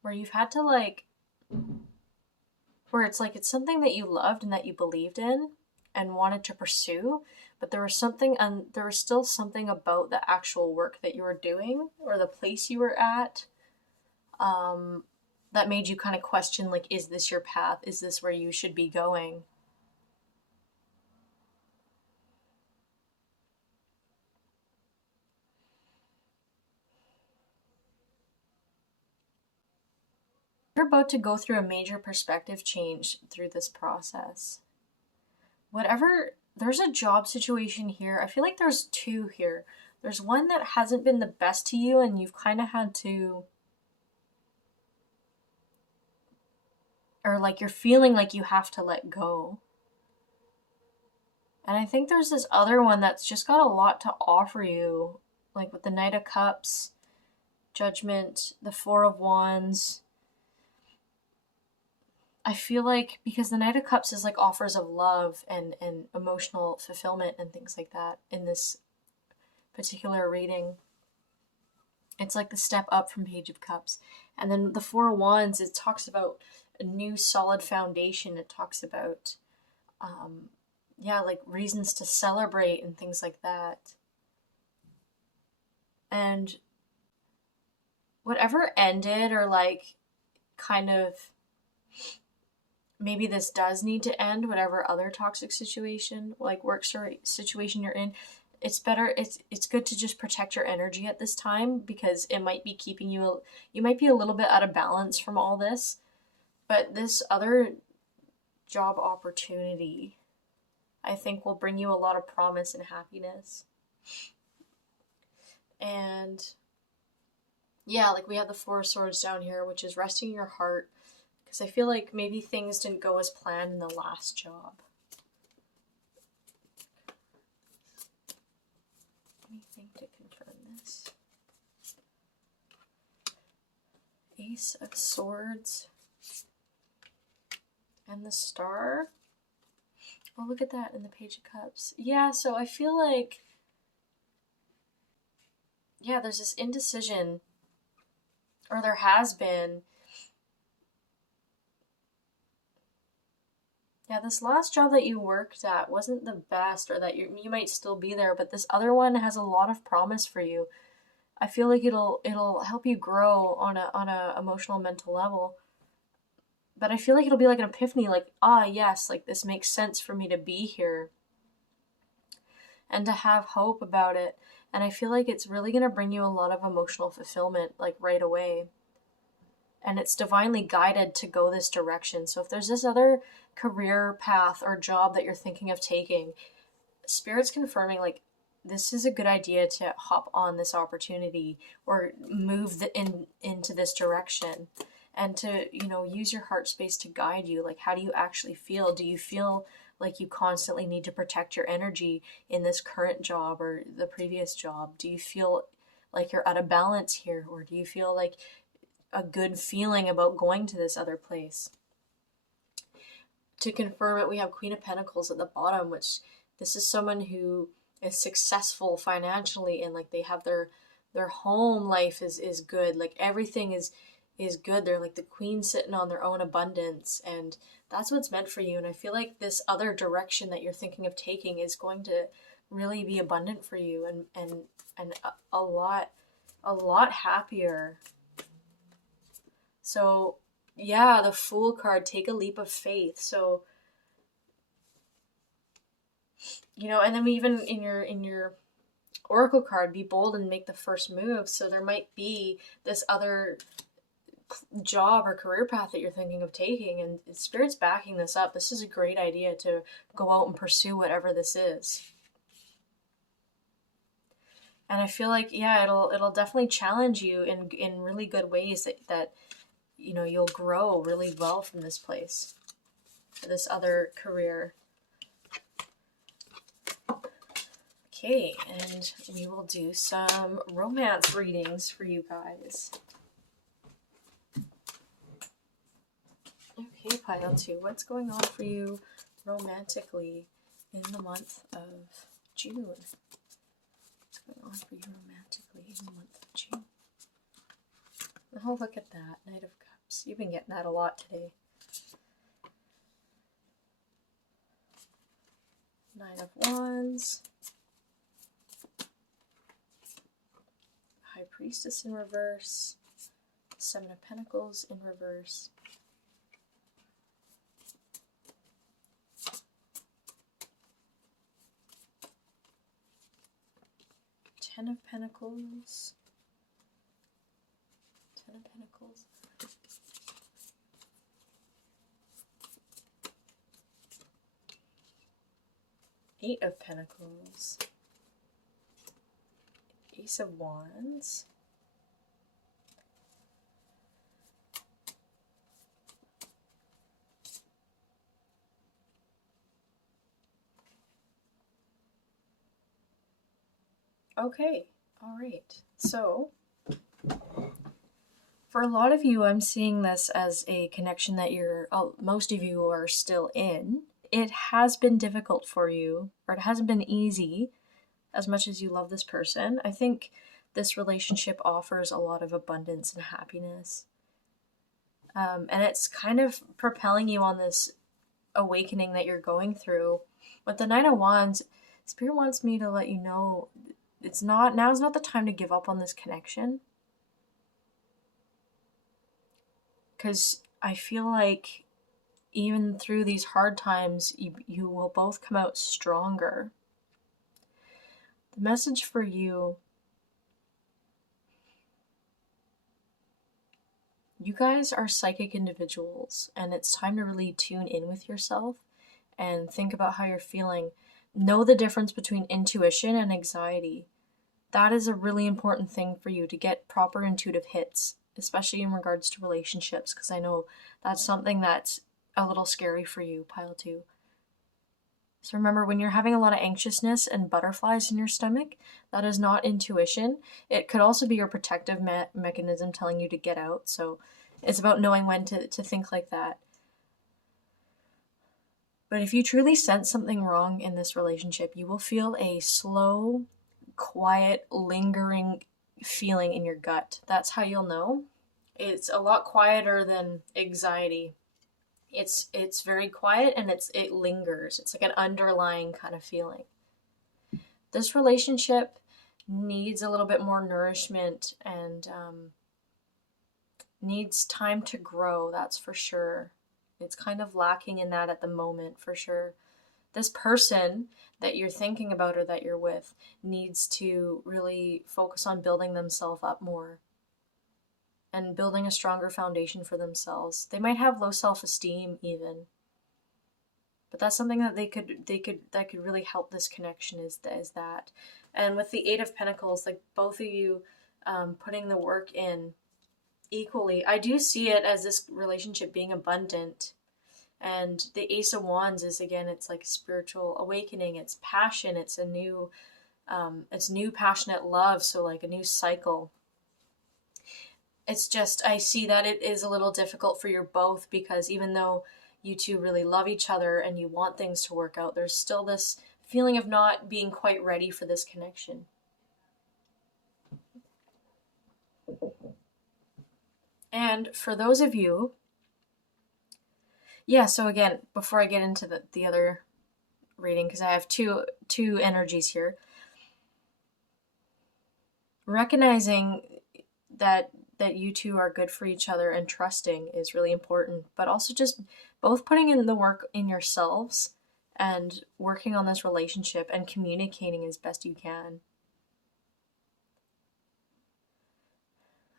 where you've had to where it's like it's something that you loved and that you believed in and wanted to pursue, but there was still something about the actual work that you were doing or the place you were at that made you kind of question, like, is this your path? Is this where you should be going? You're about to go through a major perspective change through this process. There's a job situation here. I feel like there's 2 here. There's one that hasn't been the best to you and you've kind of had to, or like you're feeling like you have to let go. And I think there's this other one that's just got a lot to offer you, like with the Knight of Cups, Judgment, the 4 of Wands. I feel like because the Knight of Cups is like offers of love and emotional fulfillment and things like that in this particular reading. It's like the step up from Page of Cups. And then the 4 of Wands, it talks about a new solid foundation. It talks about, like reasons to celebrate and things like that. And whatever ended or like kind of maybe this does need to end, whatever other toxic situation, like work situation you're in, it's good to just protect your energy at this time because it might be keeping you might be a little bit out of balance from all this. But this other job opportunity, I think, will bring you a lot of promise and happiness. And yeah, like we have the Four of Swords down here, which is resting your heart, because I feel like maybe things didn't go as planned in the last job. Anything to confirm this? Ace of Swords and the Star. Oh, look at that in the Page of Cups. Yeah, so I feel like, yeah, there's this indecision, or there has been. Yeah, this last job that you worked at wasn't the best, or that you might still be there, but this other one has a lot of promise for you. I feel like it'll help you grow on a emotional, mental level. But I feel like it'll be like an epiphany, like, yes, like this makes sense for me to be here and to have hope about it. And I feel like it's really going to bring you a lot of emotional fulfillment, like right away. And it's divinely guided to go this direction. So if there's this other career path or job that you're thinking of taking, Spirit's confirming, like, this is a good idea to hop on this opportunity or move into this direction, and to, use your heart space to guide you. Like, how do you actually feel? Do you feel like you constantly need to protect your energy in this current job or the previous job? Do you feel like you're out of balance here? Or do you feel like a good feeling about going to this other place? To confirm it, we have Queen of Pentacles at the bottom, which this is someone who is successful financially, and like they have their home life is good. Like everything is good. They're like the queen sitting on their own abundance, and that's what's meant for you. And I feel like this other direction that you're thinking of taking is going to really be abundant for you, and a lot happier. So yeah, the Fool card, take a leap of faith. So, and then we even in your Oracle card, be bold and make the first move. So there might be this other job or career path that you're thinking of taking, and Spirit's backing this up. This is a great idea to go out and pursue whatever this is. And I feel like, yeah, it'll definitely challenge you in really good ways that you'll grow really well from this place, this other career. Okay, and we will do some romance readings for you guys. Okay, pile 2, what's going on for you romantically in the month of June? What's going on for you romantically in the month of June? Oh, look at that, Knight of Cups. You've been getting that a lot today. Nine of Wands. High Priestess in reverse. Seven of Pentacles in reverse. Ten of Pentacles. Ten of Pentacles. Eight of Pentacles. Ace of Wands. Okay, all right. So, for a lot of you, I'm seeing this as a connection that most of you are still in. It has been difficult for you, or it hasn't been easy as much as you love this person. I think this relationship offers a lot of abundance and happiness. And it's kind of propelling you on this awakening that you're going through. With the Nine of Wands, Spirit wants me to let you know now's not the time to give up on this connection. Because I feel like even through these hard times, you will both come out stronger. The message for you, you guys are psychic individuals, and it's time to really tune in with yourself and think about how you're feeling. Know the difference between intuition and anxiety. That is a really important thing for you, to get proper intuitive hits, especially in regards to relationships, because I know that's something that's a little scary for you, pile 2. So remember, when you're having a lot of anxiousness and butterflies in your stomach, that is not intuition. It could also be your protective mechanism telling you to get out. So it's about knowing when to think like that. But if you truly sense something wrong in this relationship, you will feel a slow, quiet, lingering feeling in your gut. That's how you'll know. It's a lot quieter than anxiety. It's very quiet, and it lingers. It's like an underlying kind of feeling. This relationship needs a little bit more nourishment, and needs time to grow, that's for sure. It's kind of lacking in that at the moment, for sure. This person that you're thinking about or that you're with needs to really focus on building themselves up more and building a stronger foundation for themselves. They might have low self-esteem even, but that's something that that could really help this connection, is that. And with the 8 of Pentacles, like both of you putting the work in equally, I do see it as this relationship being abundant. And the Ace of Wands is, again, it's like spiritual awakening, it's passion, it's new passionate love, so like a new cycle. It's just, I see that it is a little difficult for you both, because even though you two really love each other and you want things to work out, there's still this feeling of not being quite ready for this connection. And for those of you, so again, before I get into the other reading, because I have two energies here, recognizing that you two are good for each other and trusting is really important, but also just both putting in the work in yourselves and working on this relationship and communicating as best you can.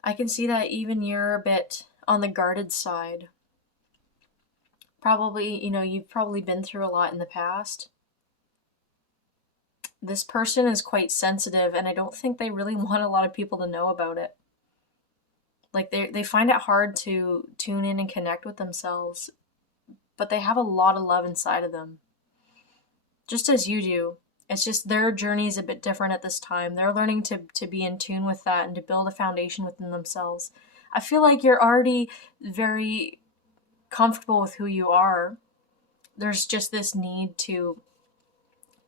I can see that even you're a bit on the guarded side. Probably, you've probably been through a lot in the past. This person is quite sensitive, and I don't think they really want a lot of people to know about it. Like they find it hard to tune in and connect with themselves, but they have a lot of love inside of them, just as you do. It's just their journey is a bit different at this time. They're learning to be in tune with that and to build a foundation within themselves. I feel like you're already very comfortable with who you are. There's just this need to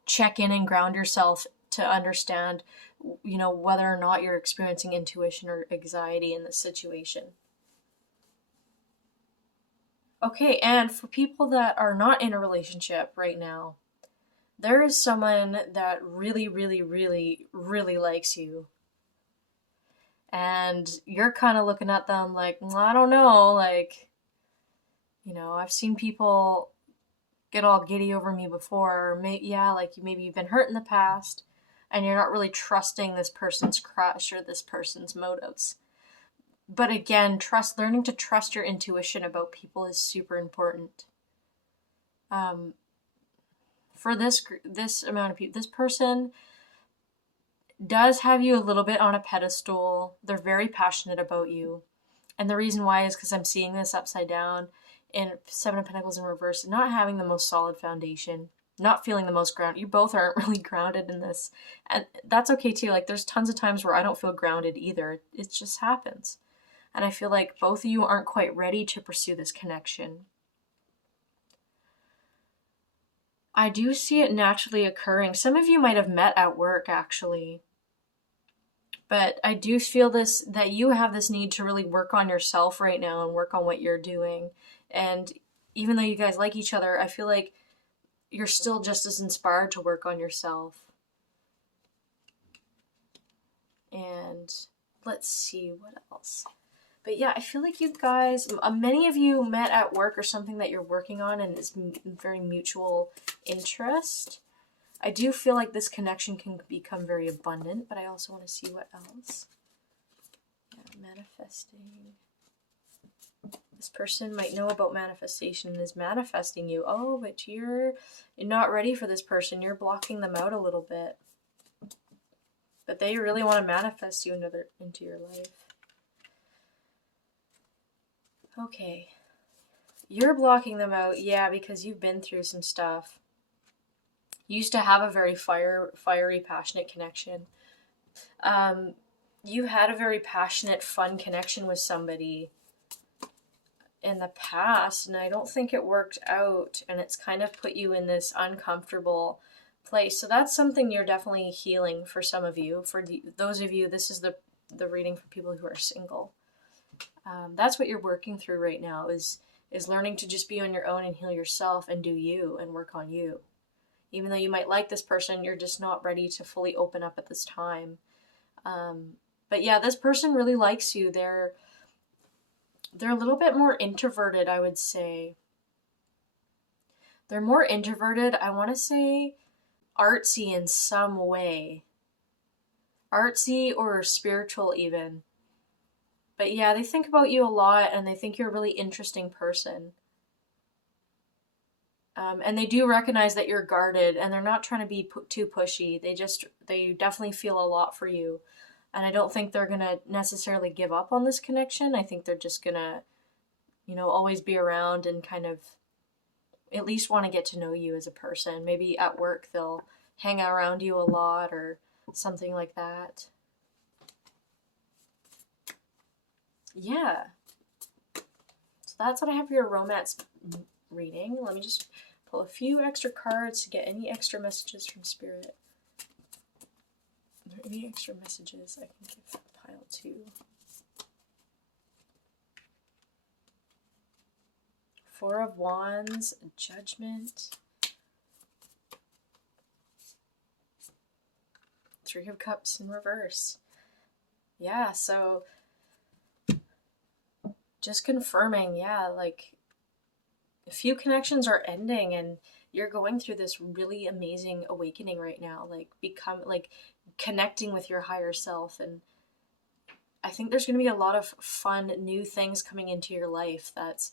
check in and ground yourself to understand, whether or not you're experiencing intuition or anxiety in this situation. Okay, and for people that are not in a relationship right now, there is someone that really, really, really, really likes you. And you're kind of looking at them like, I don't know, like, I've seen people get all giddy over me before, or maybe you've been hurt in the past, and you're not really trusting this person's crush or this person's motives. But again, learning to trust your intuition about people is super important. For this amount of people, this person does have you a little bit on a pedestal. They're very passionate about you. And the reason why is because I'm seeing this upside down in 7 of Pentacles in reverse, not having the most solid foundation, not feeling the most grounded. You both aren't really grounded in this. And that's okay too. Like there's tons of times where I don't feel grounded either. It just happens. And I feel like both of you aren't quite ready to pursue this connection. I do see it naturally occurring. Some of you might have met at work, actually. But I do feel that you have this need to really work on yourself right now and work on what you're doing. And even though you guys like each other, I feel like you're still just as inspired to work on yourself. And let's see what else. But yeah, I feel like you guys, many of you met at work or something that you're working on, and it's very mutual interest. I do feel like this connection can become very abundant, but I also want to see what else. Yeah, manifesting. This person might know about manifestation and is manifesting you. Oh, but you're not ready for this person. You're blocking them out a little bit. But they really want to manifest you into your life. Okay. You're blocking them out, yeah, because you've been through some stuff. You used to have a very fiery, passionate connection. You had a very passionate, fun connection with somebody in the past, and I don't think it worked out, and it's kind of put you in this uncomfortable place. So that's something you're definitely healing for some of you. For those of you, this is the reading for people who are single. That's what you're working through right now, is learning to just be on your own and heal yourself and do you and work on you. Even though you might like this person, you're just not ready to fully open up at this time. But yeah, this person really likes you. They're a little bit more introverted, I would say. They're more introverted, I want to say artsy in some way. Artsy or spiritual even. But yeah, they think about you a lot and they think you're a really interesting person. And they do recognize that you're guarded and they're not trying to be too pushy. They definitely feel a lot for you. And I don't think they're going to necessarily give up on this connection. I think they're just going to, always be around and kind of at least want to get to know you as a person. Maybe at work they'll hang around you a lot or something like that. Yeah. So that's what I have for your romance reading. Let me just pull a few extra cards to get any extra messages from Spirit. Are there any extra messages I can give pile 2? Four of Wands, Judgment. Three of Cups in reverse. Yeah, so just confirming, yeah, like a few connections are ending and you're going through this really amazing awakening right now, like connecting with your higher self. And I think there's going to be a lot of fun new things coming into your life that's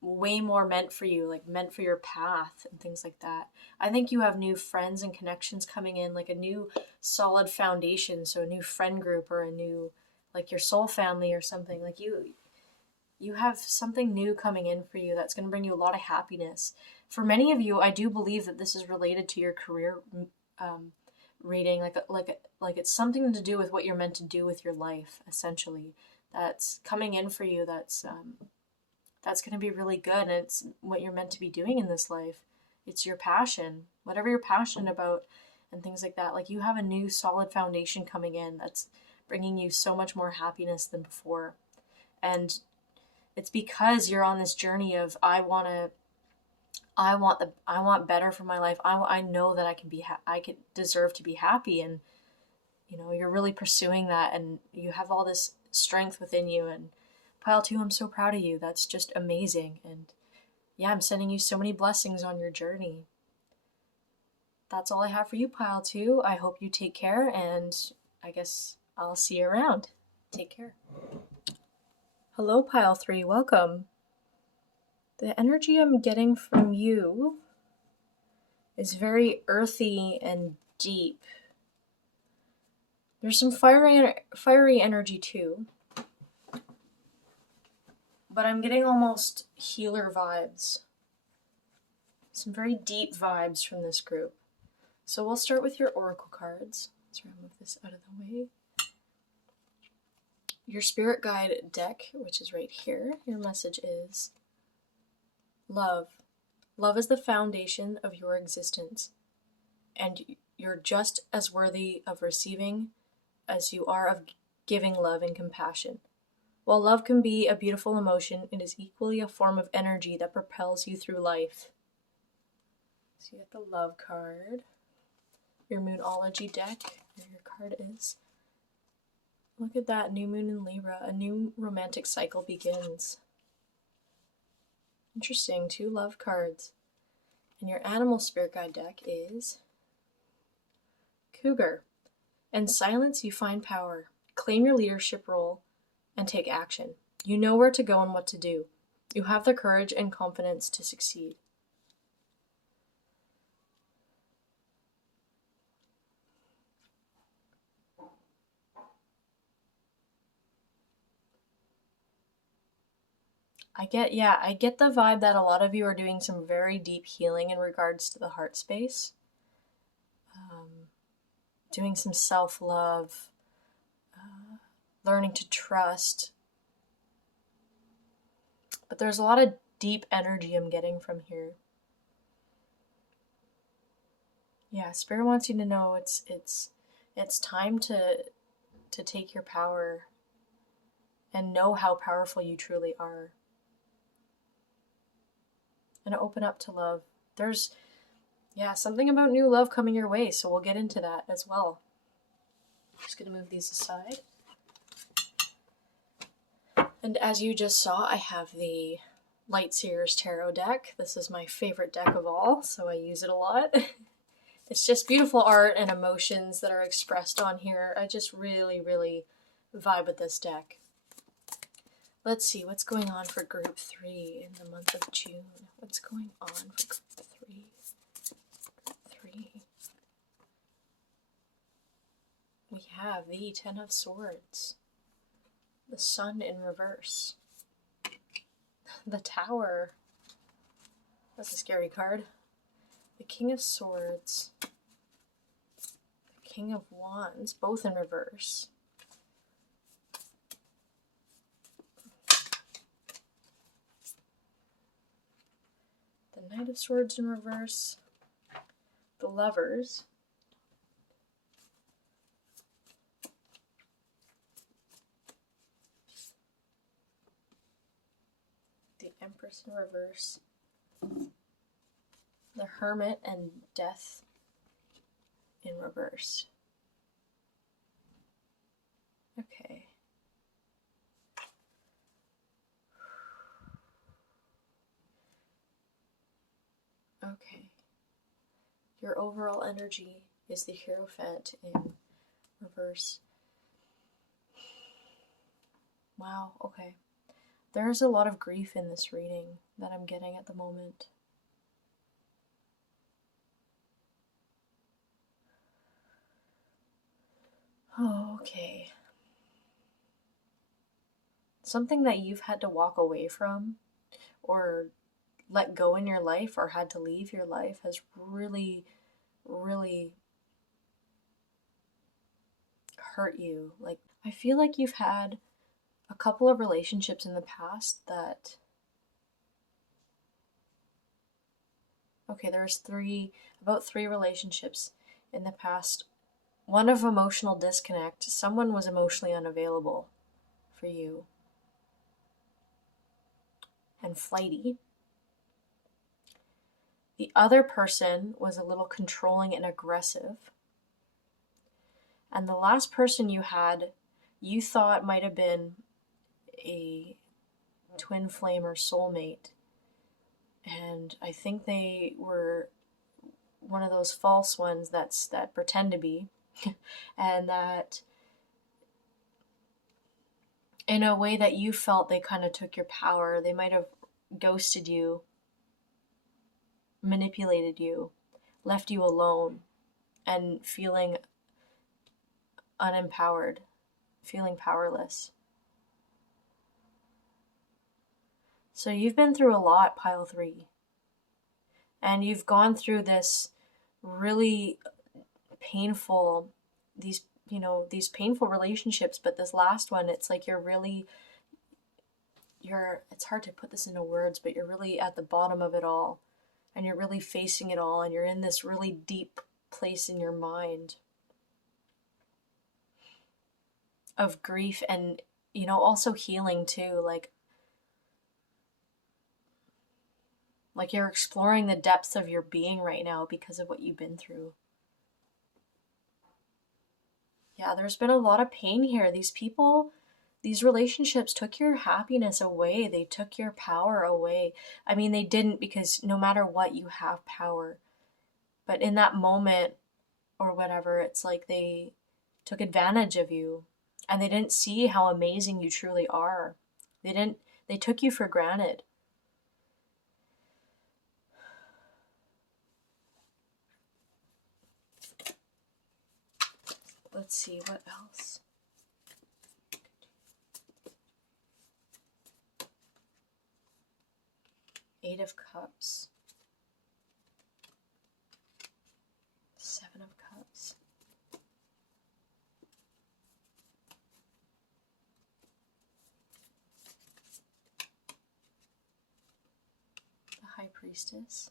way more meant for you, like meant for your path and things like that. I think you have new friends and connections coming in, like a new solid foundation. So a new friend group or a new, like your soul family or something. Like you have something new coming in for you that's going to bring you a lot of happiness. For many of you, I do believe that this is related to your career reading, like it's something to do with what you're meant to do with your life, essentially. That's coming in for you. That's going to be really good, and it's what you're meant to be doing in this life. It's your passion, whatever you're passionate about, and things like that. Like you have a new solid foundation coming in that's bringing you so much more happiness than before, and it's because you're on this journey of I want better for my life. I know that I could deserve to be happy, and you're really pursuing that, and you have all this strength within you. And pile 2, I'm so proud of you. That's just amazing. And yeah, I'm sending you so many blessings on your journey. That's all I have for you, pile 2. I hope you take care, and I guess I'll see you around. Take care. Hello, pile 3. Welcome. The energy I'm getting from you is very earthy and deep. There's some fiery energy too. But I'm getting almost healer vibes. Some very deep vibes from this group. So we'll start with your oracle cards. Let's remove this out of the way. Your spirit guide deck, which is right here. Your message is love. Love is the foundation of your existence. And you're just as worthy of receiving as you are of giving love and compassion. While love can be a beautiful emotion, it is equally a form of energy that propels you through life. So you get the love card. Your Moonology deck, where your card is. Look at that, new moon in Libra. A new romantic cycle begins. Interesting, 2 love cards. And your animal spirit guide deck is Cougar. In silence, you find power. Claim your leadership role and take action. You know where to go and what to do. You have the courage and confidence to succeed. I get the vibe that a lot of you are doing some very deep healing in regards to the heart space. Doing some self-love, learning to trust. But there's a lot of deep energy I'm getting from here. Yeah, Spirit wants you to know it's time to take your power and know how powerful you truly are. And open up to love. There's something about new love coming your way, so we'll get into that as well. Just gonna move these aside. And as you just saw, I have the Lightseers Tarot deck. This is my favorite deck of all, so I use it a lot. It's just beautiful art and emotions that are expressed on here. I just really, really vibe with this deck. Let's see what's going on for group 3 in the month of June. What's going on for group 3? Group 3. We have the Ten of Swords. The Sun in reverse. The Tower. That's a scary card. The King of Swords. The King of Wands, both in reverse. The Knight of Swords in reverse. The Lovers. The Empress in reverse. The Hermit and Death in reverse. Okay. Okay. Your overall energy is the Hierophant in reverse. Wow, okay. There's a lot of grief in this reading that I'm getting at the moment. Oh, okay. Something that you've had to walk away from or let go in your life or had to leave your life has really, really hurt you. Like, I feel like you've had a couple of relationships in the past that... Okay, there's about three relationships in the past. One of emotional disconnect. Someone was emotionally unavailable for you. And flighty. The other person was a little controlling and aggressive. And the last person you had, you thought might have been a twin flame or soulmate. And I think they were one of those false ones that pretend to be. And that in a way that you felt they kind of took your power. They might have ghosted you, manipulated you, left you alone, and feeling unempowered, feeling powerless. So you've been through a lot, pile 3. And you've gone through this really painful, these painful relationships, but this last one, it's like it's hard to put this into words, but you're really at the bottom of it all, and you're really facing it all, and you're in this really deep place in your mind of grief and, also healing too, like you're exploring the depths of your being right now because of what you've been through. Yeah, there's been a lot of pain here. These relationships took your happiness away. They took your power away. I mean, they didn't, because no matter what, you have power. But in that moment or whatever, it's like they took advantage of you and they didn't see how amazing you truly are. They took you for granted. Let's see, what else? Eight of Cups. Seven of Cups. The High Priestess.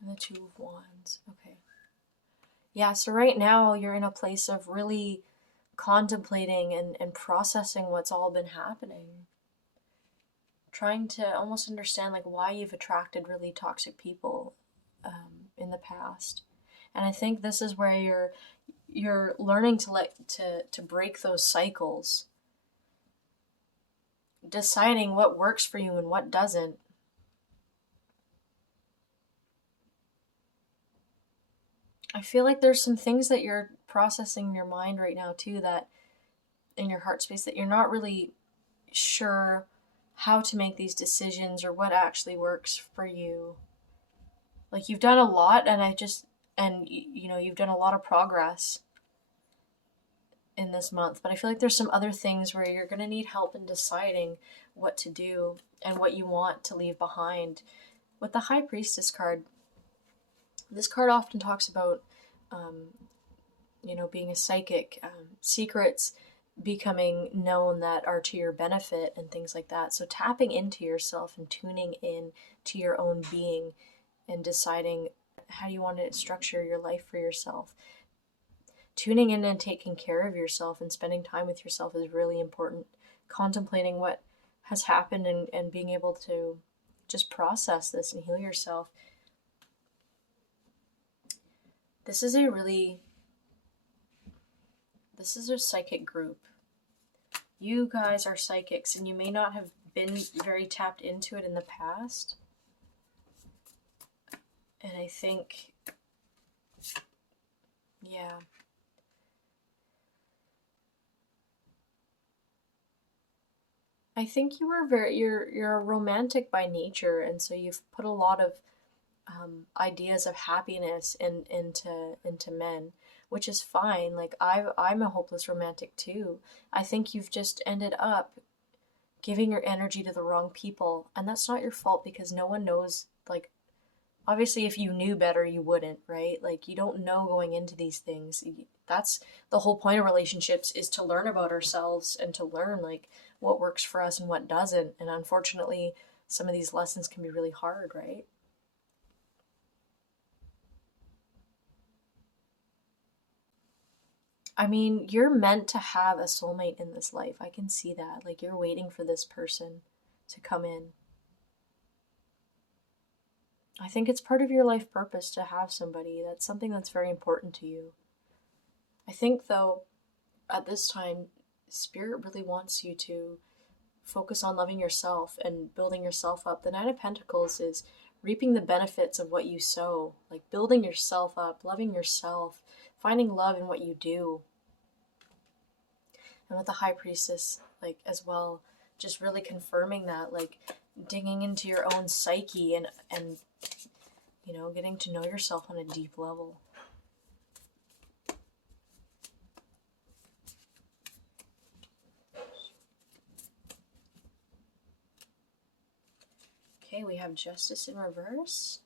And the Two of Wands. Okay. Yeah, so right now you're in a place of really contemplating and processing what's all been happening. Trying to almost understand like why you've attracted really toxic people in the past. And I think this is where you're learning to break those cycles. Deciding what works for you and what doesn't. I feel like there's some things that you're processing in your mind right now too, that in your heart space, that you're not really sure how to make these decisions or what actually works for you. Like you've done a lot, and you've done a lot of progress in this month, but I feel like there's some other things where you're going to need help in deciding what to do and what you want to leave behind. With the High Priestess card, this card often talks about, being a psychic, secrets becoming known that are to your benefit and things like that. So tapping into yourself and tuning in to your own being and deciding how you want to structure your life for yourself. Tuning in and taking care of yourself and spending time with yourself is really important. Contemplating what has happened and being able to just process this and heal yourself. This is a psychic group. You guys are psychics, and you may not have been very tapped into it in the past. And I think, yeah. I think you're romantic by nature, and so you've put a lot of ideas of happiness into men, which is fine. Like I'm a hopeless romantic too. I think you've just ended up giving your energy to the wrong people, and that's not your fault because no one knows. Like obviously if you knew better you wouldn't, right? Like you don't know going into these things. That's the whole point of relationships, is to learn about ourselves and to learn like what works for us and what doesn't. And unfortunately some of these lessons can be really hard, right? I mean, you're meant to have a soulmate in this life. I can see that. Like, you're waiting for this person to come in. I think it's part of your life purpose to have somebody. That's something that's very important to you. I think, though, at this time, Spirit really wants you to focus on loving yourself and building yourself up. The Nine of Pentacles is reaping the benefits of what you sow, like building yourself up, loving yourself, finding love in what you do. And with the High Priestess, like as well, just really confirming that, like digging into your own psyche and getting to know yourself on a deep level. Okay, we have Justice in reverse.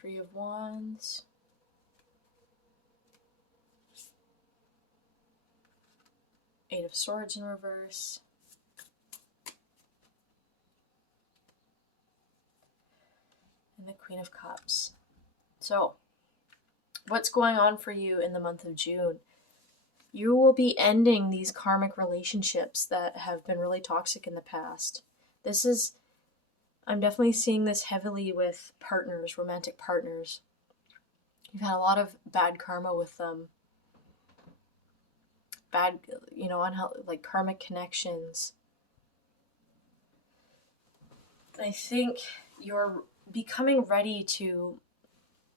Three of Wands. Eight of Swords in reverse. And the Queen of Cups. So, what's going on for you in the month of June? You will be ending these karmic relationships that have been really toxic in the past. I'm definitely seeing this heavily with partners, romantic partners. You've had a lot of bad karma with them. Bad, like karmic connections. I think you're becoming ready to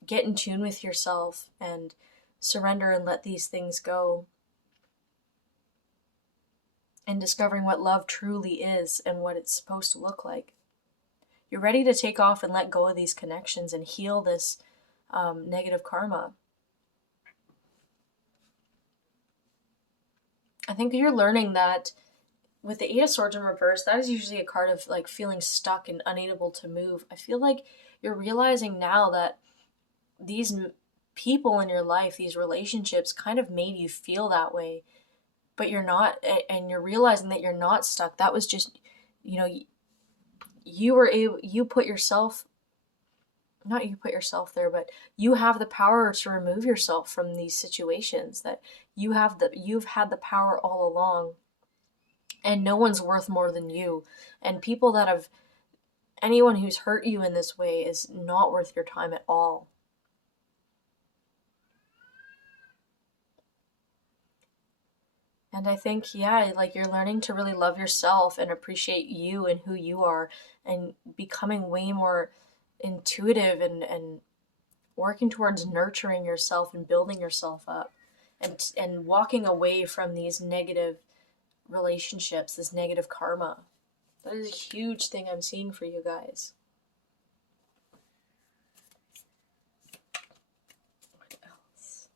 get in tune with yourself and surrender and let these things go, and discovering what love truly is and what it's supposed to look like. You're ready to take off and let go of these connections and heal this negative karma. I think you're learning that with the Eight of Swords in reverse, that is usually a card of like feeling stuck and unable to move. I feel like you're realizing now that these people in your life, these relationships kind of made you feel that way, but you're not, and you're realizing that you're not stuck. That was just, you know, you put yourself, not you put yourself there, but you have the power to remove yourself from these situations, that you've had the power all along, and no one's worth more than you. And people that have, anyone who's hurt you in this way is not worth your time at all. And I think, yeah, like you're learning to really love yourself and appreciate you and who you are, and becoming way more intuitive and working towards nurturing yourself and building yourself up, and walking away from these negative relationships, this negative karma. That is a huge thing I'm seeing for you guys. What else?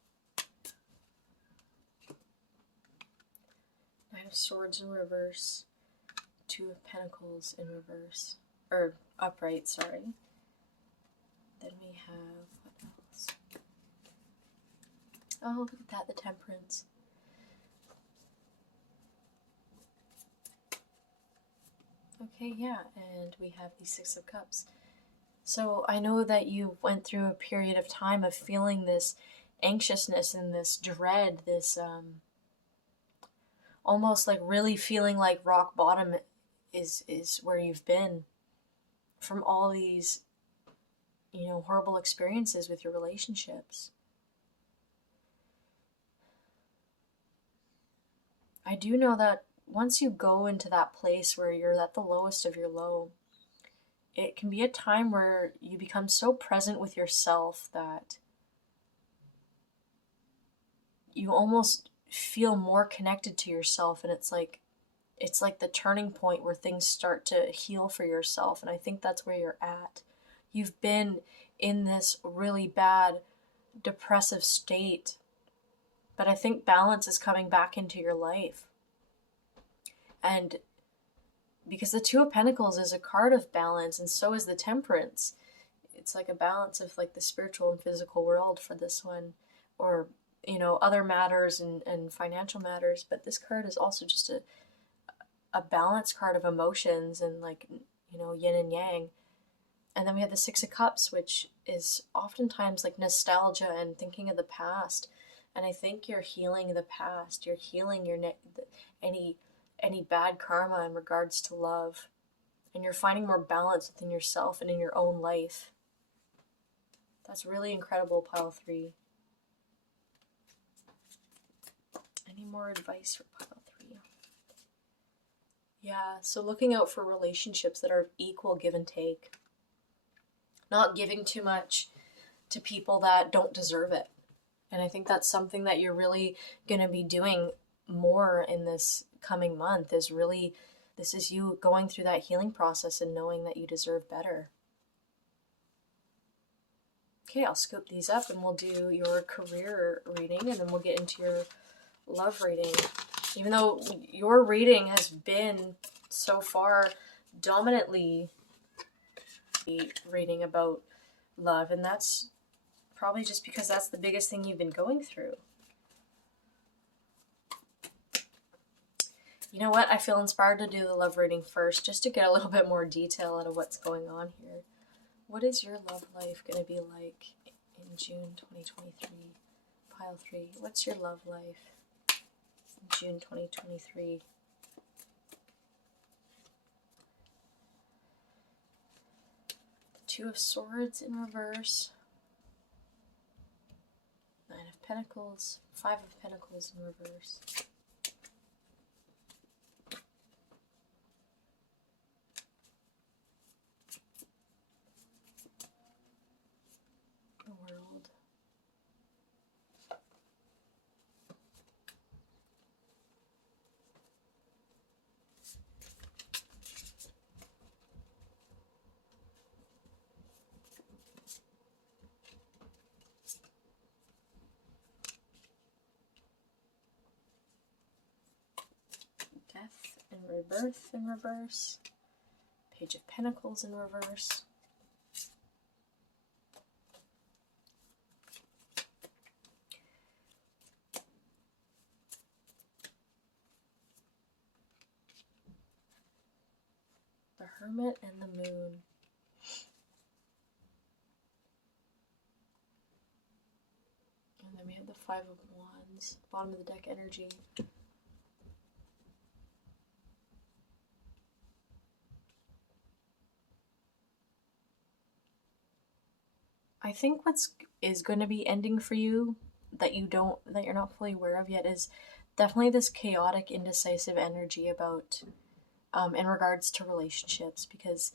Nine of Swords in reverse. Two of Pentacles in reverse. Or upright, sorry. Then we have, what else? Oh, look at that, the Temperance. Okay, yeah, and we have the Six of Cups. So I know that you went through a period of time of feeling this anxiousness and this dread, this almost like really feeling like rock bottom is where you've been from all these, you know, horrible experiences with your relationships. I do know that once you go into that place where you're at the lowest of your low, it can be a time where you become so present with yourself that you almost feel more connected to yourself, and it's like the turning point where things start to heal for yourself. And I think that's where you're at. You've been in this really bad depressive state, but I think balance is coming back into your life. And because the Two of Pentacles is a card of balance, and so is the Temperance. It's like a balance of like the spiritual and physical world for this one, or, you know, other matters and financial matters. But this card is also just a balance card of emotions and, like, you know, yin and yang. And then we have the Six of Cups, which is oftentimes like nostalgia and thinking of the past. And I think you're healing the past. You're healing your any bad karma in regards to love, and you're finding more balance within yourself and in your own life. That's really incredible, pile 3. Any more advice for pile 3? Yeah, so looking out for relationships that are of equal give and take. Not giving too much to people that don't deserve it. And I think that's something that you're really going to be doing more in this coming month, is really, this is you going through that healing process and knowing that you deserve better. Okay, I'll scoop these up and we'll do your career reading, and then we'll get into your love reading. Even though your reading has been so far dominantly reading about love, and that's probably just because that's the biggest thing you've been going through. You know what? I feel inspired to do the love reading first, just to get a little bit more detail out of what's going on here. What is your love life going to be like in June 2023? Pile 3. What's your love life in June 2023? Two of Swords in reverse. Nine of Pentacles. Five of Pentacles in reverse. Rebirth in reverse. Page of Pentacles in reverse. The Hermit and the Moon. And then we have the Five of Wands, bottom of the deck energy. I think what's is going to be ending for you that you're not fully aware of yet is definitely this chaotic, indecisive energy about in regards to relationships, because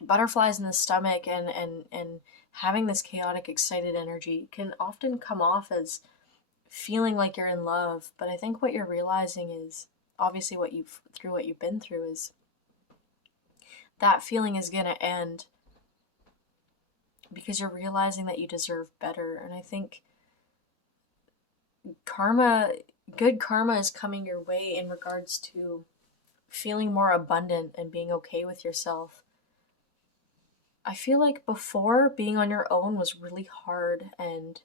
butterflies in the stomach and having this chaotic, excited energy can often come off as feeling like you're in love. But I think what you're realizing is, obviously what you've been through, is that feeling is going to end because you're realizing that you deserve better. And I think good karma is coming your way in regards to feeling more abundant and being okay with yourself. I feel like before, being on your own was really hard and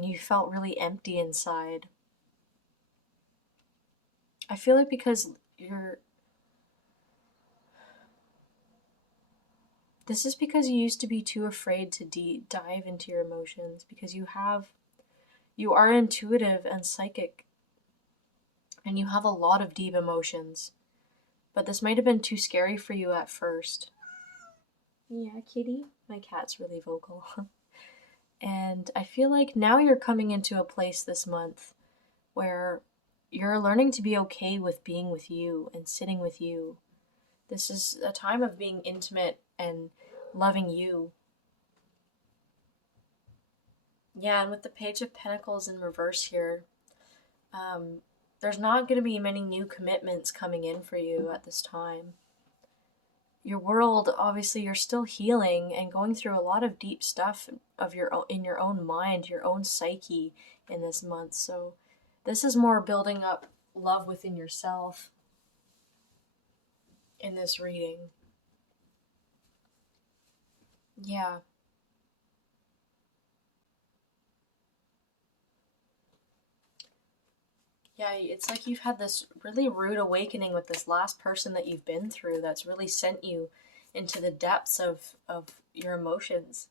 you felt really empty inside. I feel like because this is because you used to be too afraid to dive into your emotions, because you are intuitive and psychic and you have a lot of deep emotions, but this might have been too scary for you at first. Yeah, kitty. My cat's really vocal. And I feel like now you're coming into a place this month where you're learning to be okay with being with you and sitting with you. This is a time of being intimate and loving you. Yeah, and with the Page of Pentacles in reverse here, there's not going to be many new commitments coming in for you at this time. Your world, obviously, you're still healing and going through a lot of deep stuff in your own mind, your own psyche in this month. So this is more building up love within yourself in this reading. Yeah. Yeah, it's like you've had this really rude awakening with this last person that you've been through that's really sent you into the depths of your emotions.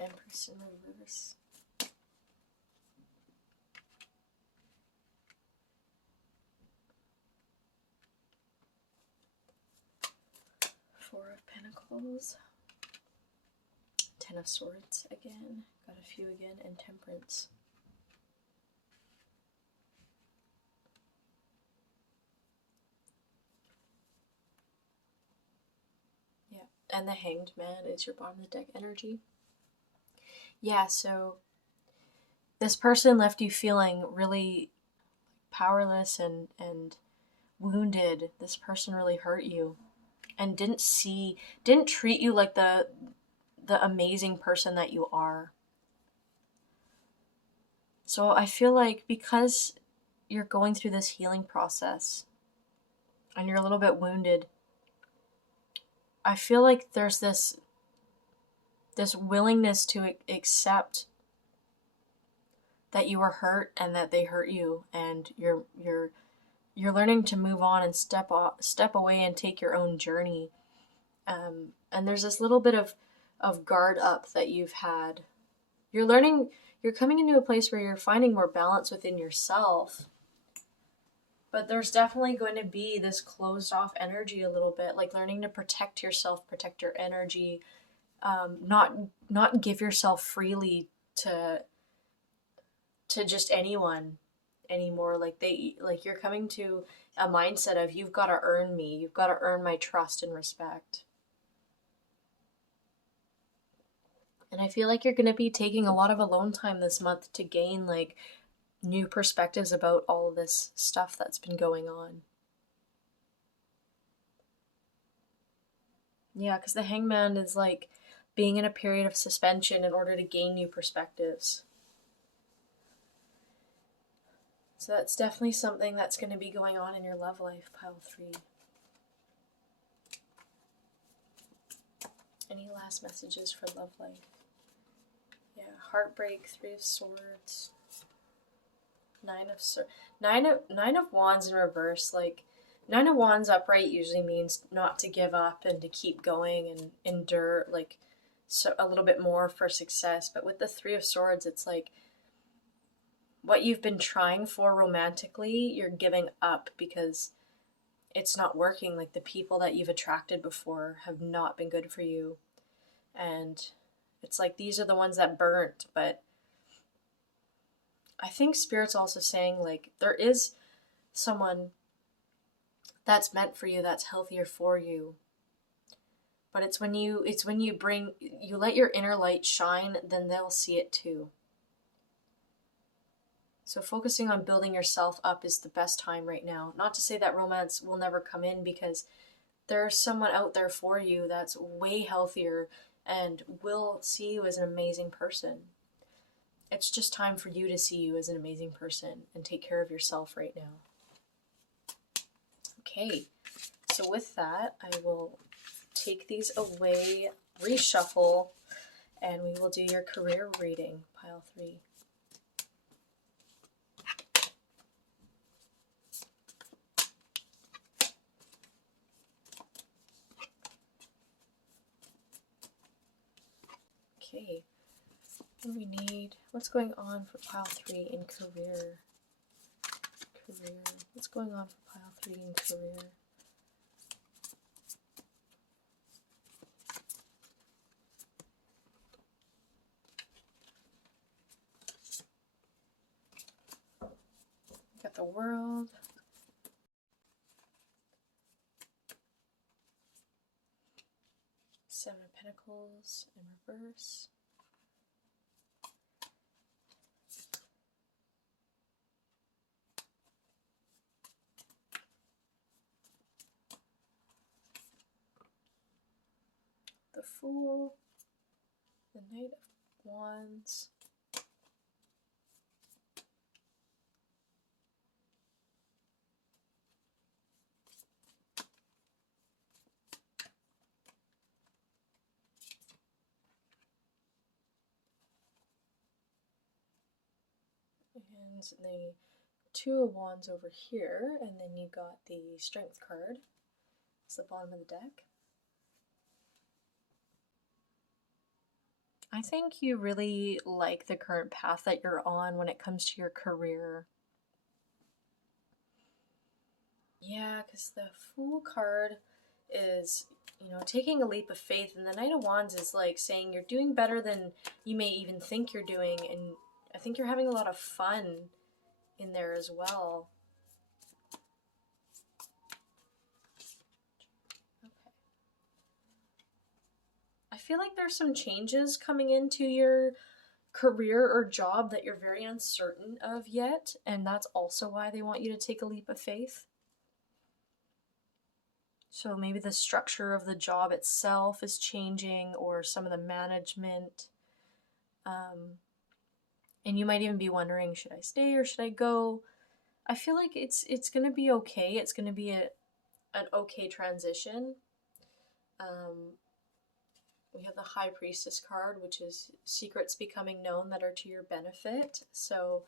Empress in reverse. Four of Pentacles. Ten of Swords again. Got a few again. And Temperance. Yeah. And the Hanged Man is your bottom of the deck energy. Yeah, so this person left you feeling really powerless and wounded. This person really hurt you and didn't treat you like the amazing person that you are. So I feel like because you're going through this healing process and you're a little bit wounded, I feel like there's this willingness to accept that you were hurt and that they hurt you, and you're learning to move on and step away and take your own journey. And there's this little bit of guard up that you've had. You're coming into a place where you're finding more balance within yourself. But there's definitely going to be this closed off energy a little bit, like learning to protect yourself, protect your energy, not give yourself freely to just anyone anymore. Like you're coming to a mindset of, you've got to earn me, you've got to earn my trust and respect. And I feel like you're going to be taking a lot of alone time this month to gain like new perspectives about all of this stuff that's been going on. Yeah, because the Hangman is like being in a period of suspension in order to gain new perspectives. So that's definitely something that's going to be going on in your love life, pile 3. Any last messages for love life? Yeah, heartbreak, 3 of Swords, Nine of Wands in reverse. Like, 9 of Wands upright usually means not to give up and to keep going and endure, like, so a little bit more for success. But with the 3 of Swords, it's like what you've been trying for romantically, you're giving up because it's not working. Like, the people that you've attracted before have not been good for you. And it's like these are the ones that burnt, but I think Spirit's also saying, like, there is someone that's meant for you, that's healthier for you. But it's when you let your inner light shine, then they'll see it too. So focusing on building yourself up is the best time right now. Not to say that romance will never come in, because there's someone out there for you that's way healthier and will see you as an amazing person. It's just time for you to see you as an amazing person and take care of yourself right now. Okay, so with that, I will take these away, reshuffle, and we will do your career reading, pile 3. Okay, what do we need? What's going on for pile 3 in career? What's going on for pile 3 in career? Got the World. Seven of Pentacles in reverse. The Fool. The Knight of Wands. And the 2 of Wands over here, and then you got the Strength card. It's the bottom of the deck. I think you really like the current path that you're on when it comes to your career. Yeah, because the Fool card is, taking a leap of faith, and the Knight of Wands is like saying you're doing better than you may even think you're doing, and I think you're having a lot of fun in there as well. Okay. I feel like there's some changes coming into your career or job that you're very uncertain of yet, and that's also why they want you to take a leap of faith. So maybe the structure of the job itself is changing, or some of the management. And you might even be wondering, should I stay or should I go? I feel like it's going to be okay. It's going to be an okay transition. We have the High Priestess card, which is secrets becoming known that are to your benefit. So,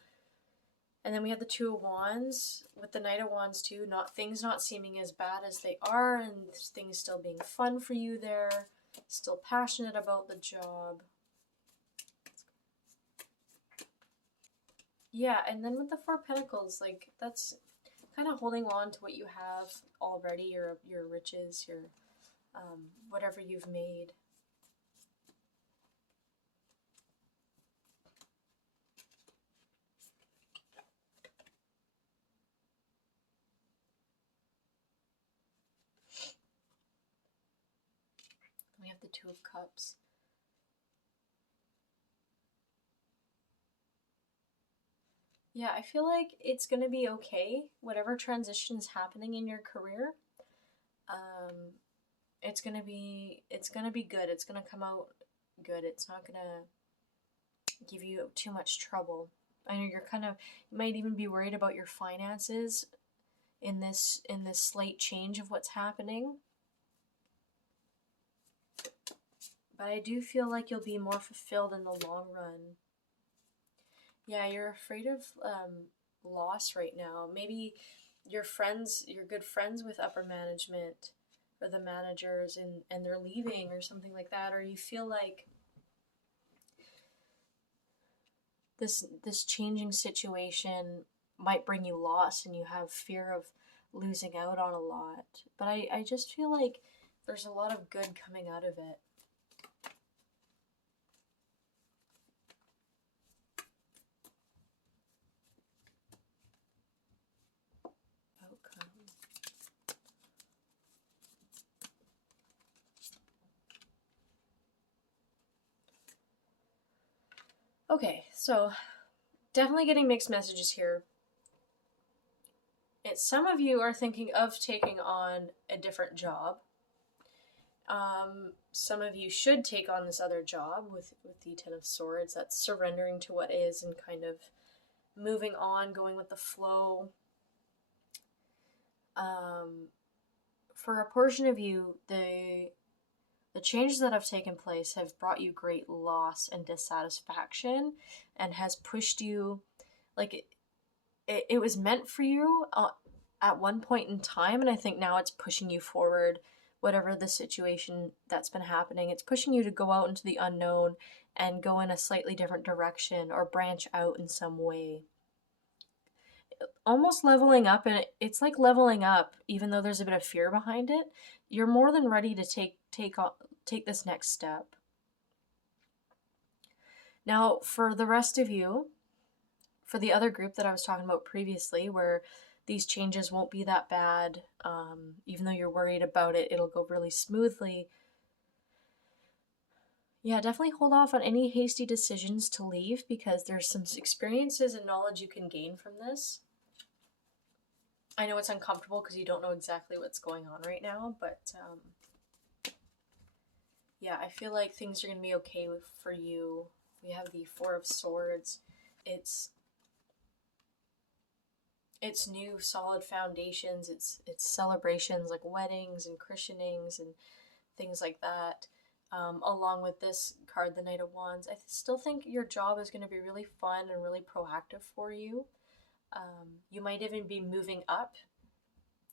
and then we have the 2 of Wands with the Knight of Wands too. Things not seeming as bad as they are, and things still being fun for you there. Still passionate about the job. Yeah, and then with the 4 of Pentacles, like, that's kind of holding on to what you have already, your riches, your whatever you've made. We have the 2 of Cups. Yeah, I feel like it's going to be okay, whatever transition is happening in your career. it's gonna be good. It's gonna come out good. It's not gonna give you too much trouble. I know you might even be worried about your finances in this slight change of what's happening. But I do feel like you'll be more fulfilled in the long run. Yeah, you're afraid of loss right now. Maybe you're good friends with upper management or the managers, and they're leaving or something like that, or you feel like this changing situation might bring you loss and you have fear of losing out on a lot. But I just feel like there's a lot of good coming out of it. Outcome. Okay, so definitely getting mixed messages here. Some of you are thinking of taking on a different job. Some of you should take on this other job with the Ten of Swords. That's surrendering to what is and kind of moving on, going with the flow. For a portion of you, the changes that have taken place have brought you great loss and dissatisfaction, and has pushed you, like it was meant for you at one point in time, and I think now it's pushing you forward. Whatever the situation that's been happening, it's pushing you to go out into the unknown and go in a slightly different direction or branch out in some way. Almost leveling up, and it's like leveling up, even though there's a bit of fear behind it. You're more than ready to take this next step. Now, for the rest of you, for the other group that I was talking about previously, where these changes won't be that bad, even though you're worried about it, it'll go really smoothly. Yeah, definitely hold off on any hasty decisions to leave, because there's some experiences and knowledge you can gain from this. I know it's uncomfortable because you don't know exactly what's going on right now, but yeah, I feel like things are going to be okay for you. We have the Four of Swords. It's new, solid foundations. It's celebrations like weddings and christenings and things like that. Along with this card, the Knight of Wands, I still think your job is going to be really fun and really proactive for you. You might even be moving up.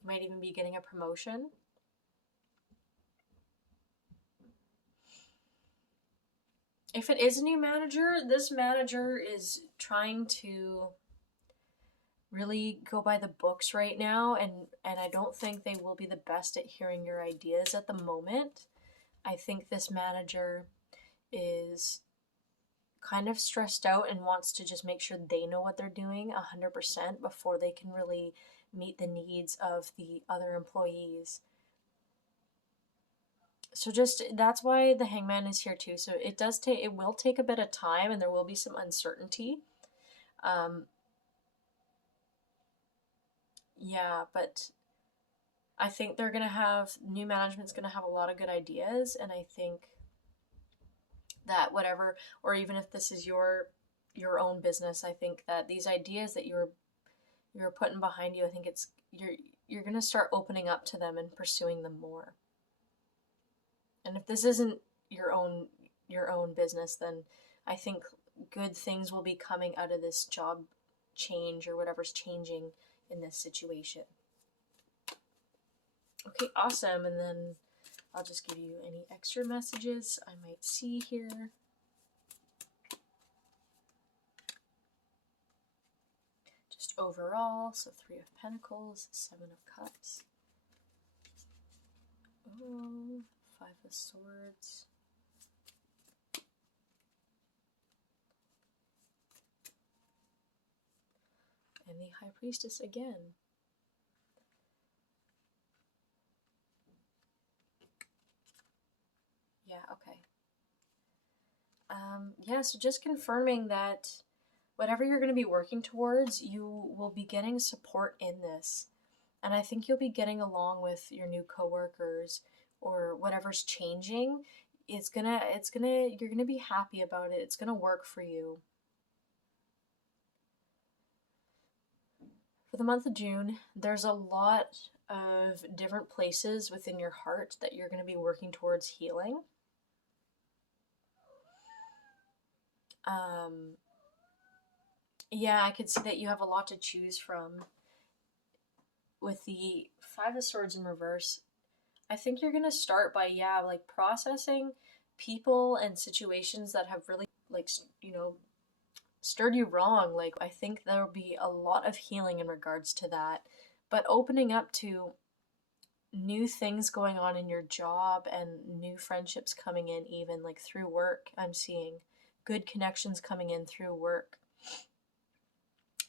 You might even be getting a promotion. If it is a new manager, this manager is trying to really go by the books right now, and I don't think they will be the best at hearing your ideas at the moment. I think this manager is kind of stressed out and wants to just make sure they know what they're doing 100% before they can really meet the needs of the other employees. So just, that's why the Hangman is here too. So it will take a bit of time, and there will be some uncertainty. Yeah, but I think new management's gonna have a lot of good ideas, and I think that whatever, or even if this is your own business, I think that these ideas that you're putting behind you, I think you're gonna start opening up to them and pursuing them more. And if this isn't your own business, then I think good things will be coming out of this job change or whatever's changing in this situation. Okay, awesome. And then I'll just give you any extra messages I might see here. Just overall, so 3 of Pentacles, 7 of Cups. Oh, 5 of Swords. And the High Priestess again. Yeah, okay. Yeah, so just confirming that whatever you're going to be working towards, you will be getting support in this. And I think you'll be getting along with your new coworkers or whatever's changing, you're gonna be happy about it. It's gonna work for you. For the month of June, there's a lot of different places within your heart that you're going to be working towards healing. Yeah, I could see that you have a lot to choose from. With the Five of Swords in reverse, I think you're going to start by, like processing people and situations that have really, like, stirred you wrong. Like, I think there will be a lot of healing in regards to that. But opening up to new things going on in your job and new friendships coming in, even like through work. I'm seeing good connections coming in through work,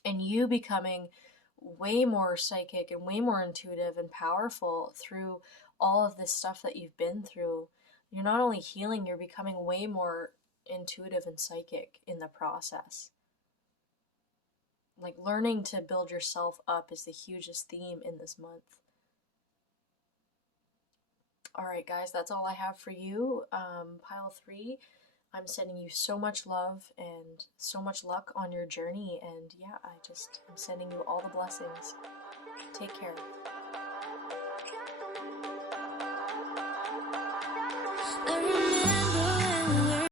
and you becoming way more psychic and way more intuitive and powerful through all of this stuff that you've been through. You're not only healing, you're becoming way more intuitive and psychic in the process. Like, learning to build yourself up is the hugest theme in this month. Alright guys, that's all I have for you. Pile 3, I'm sending you so much love and so much luck on your journey, and I'm sending you all the blessings. Take care.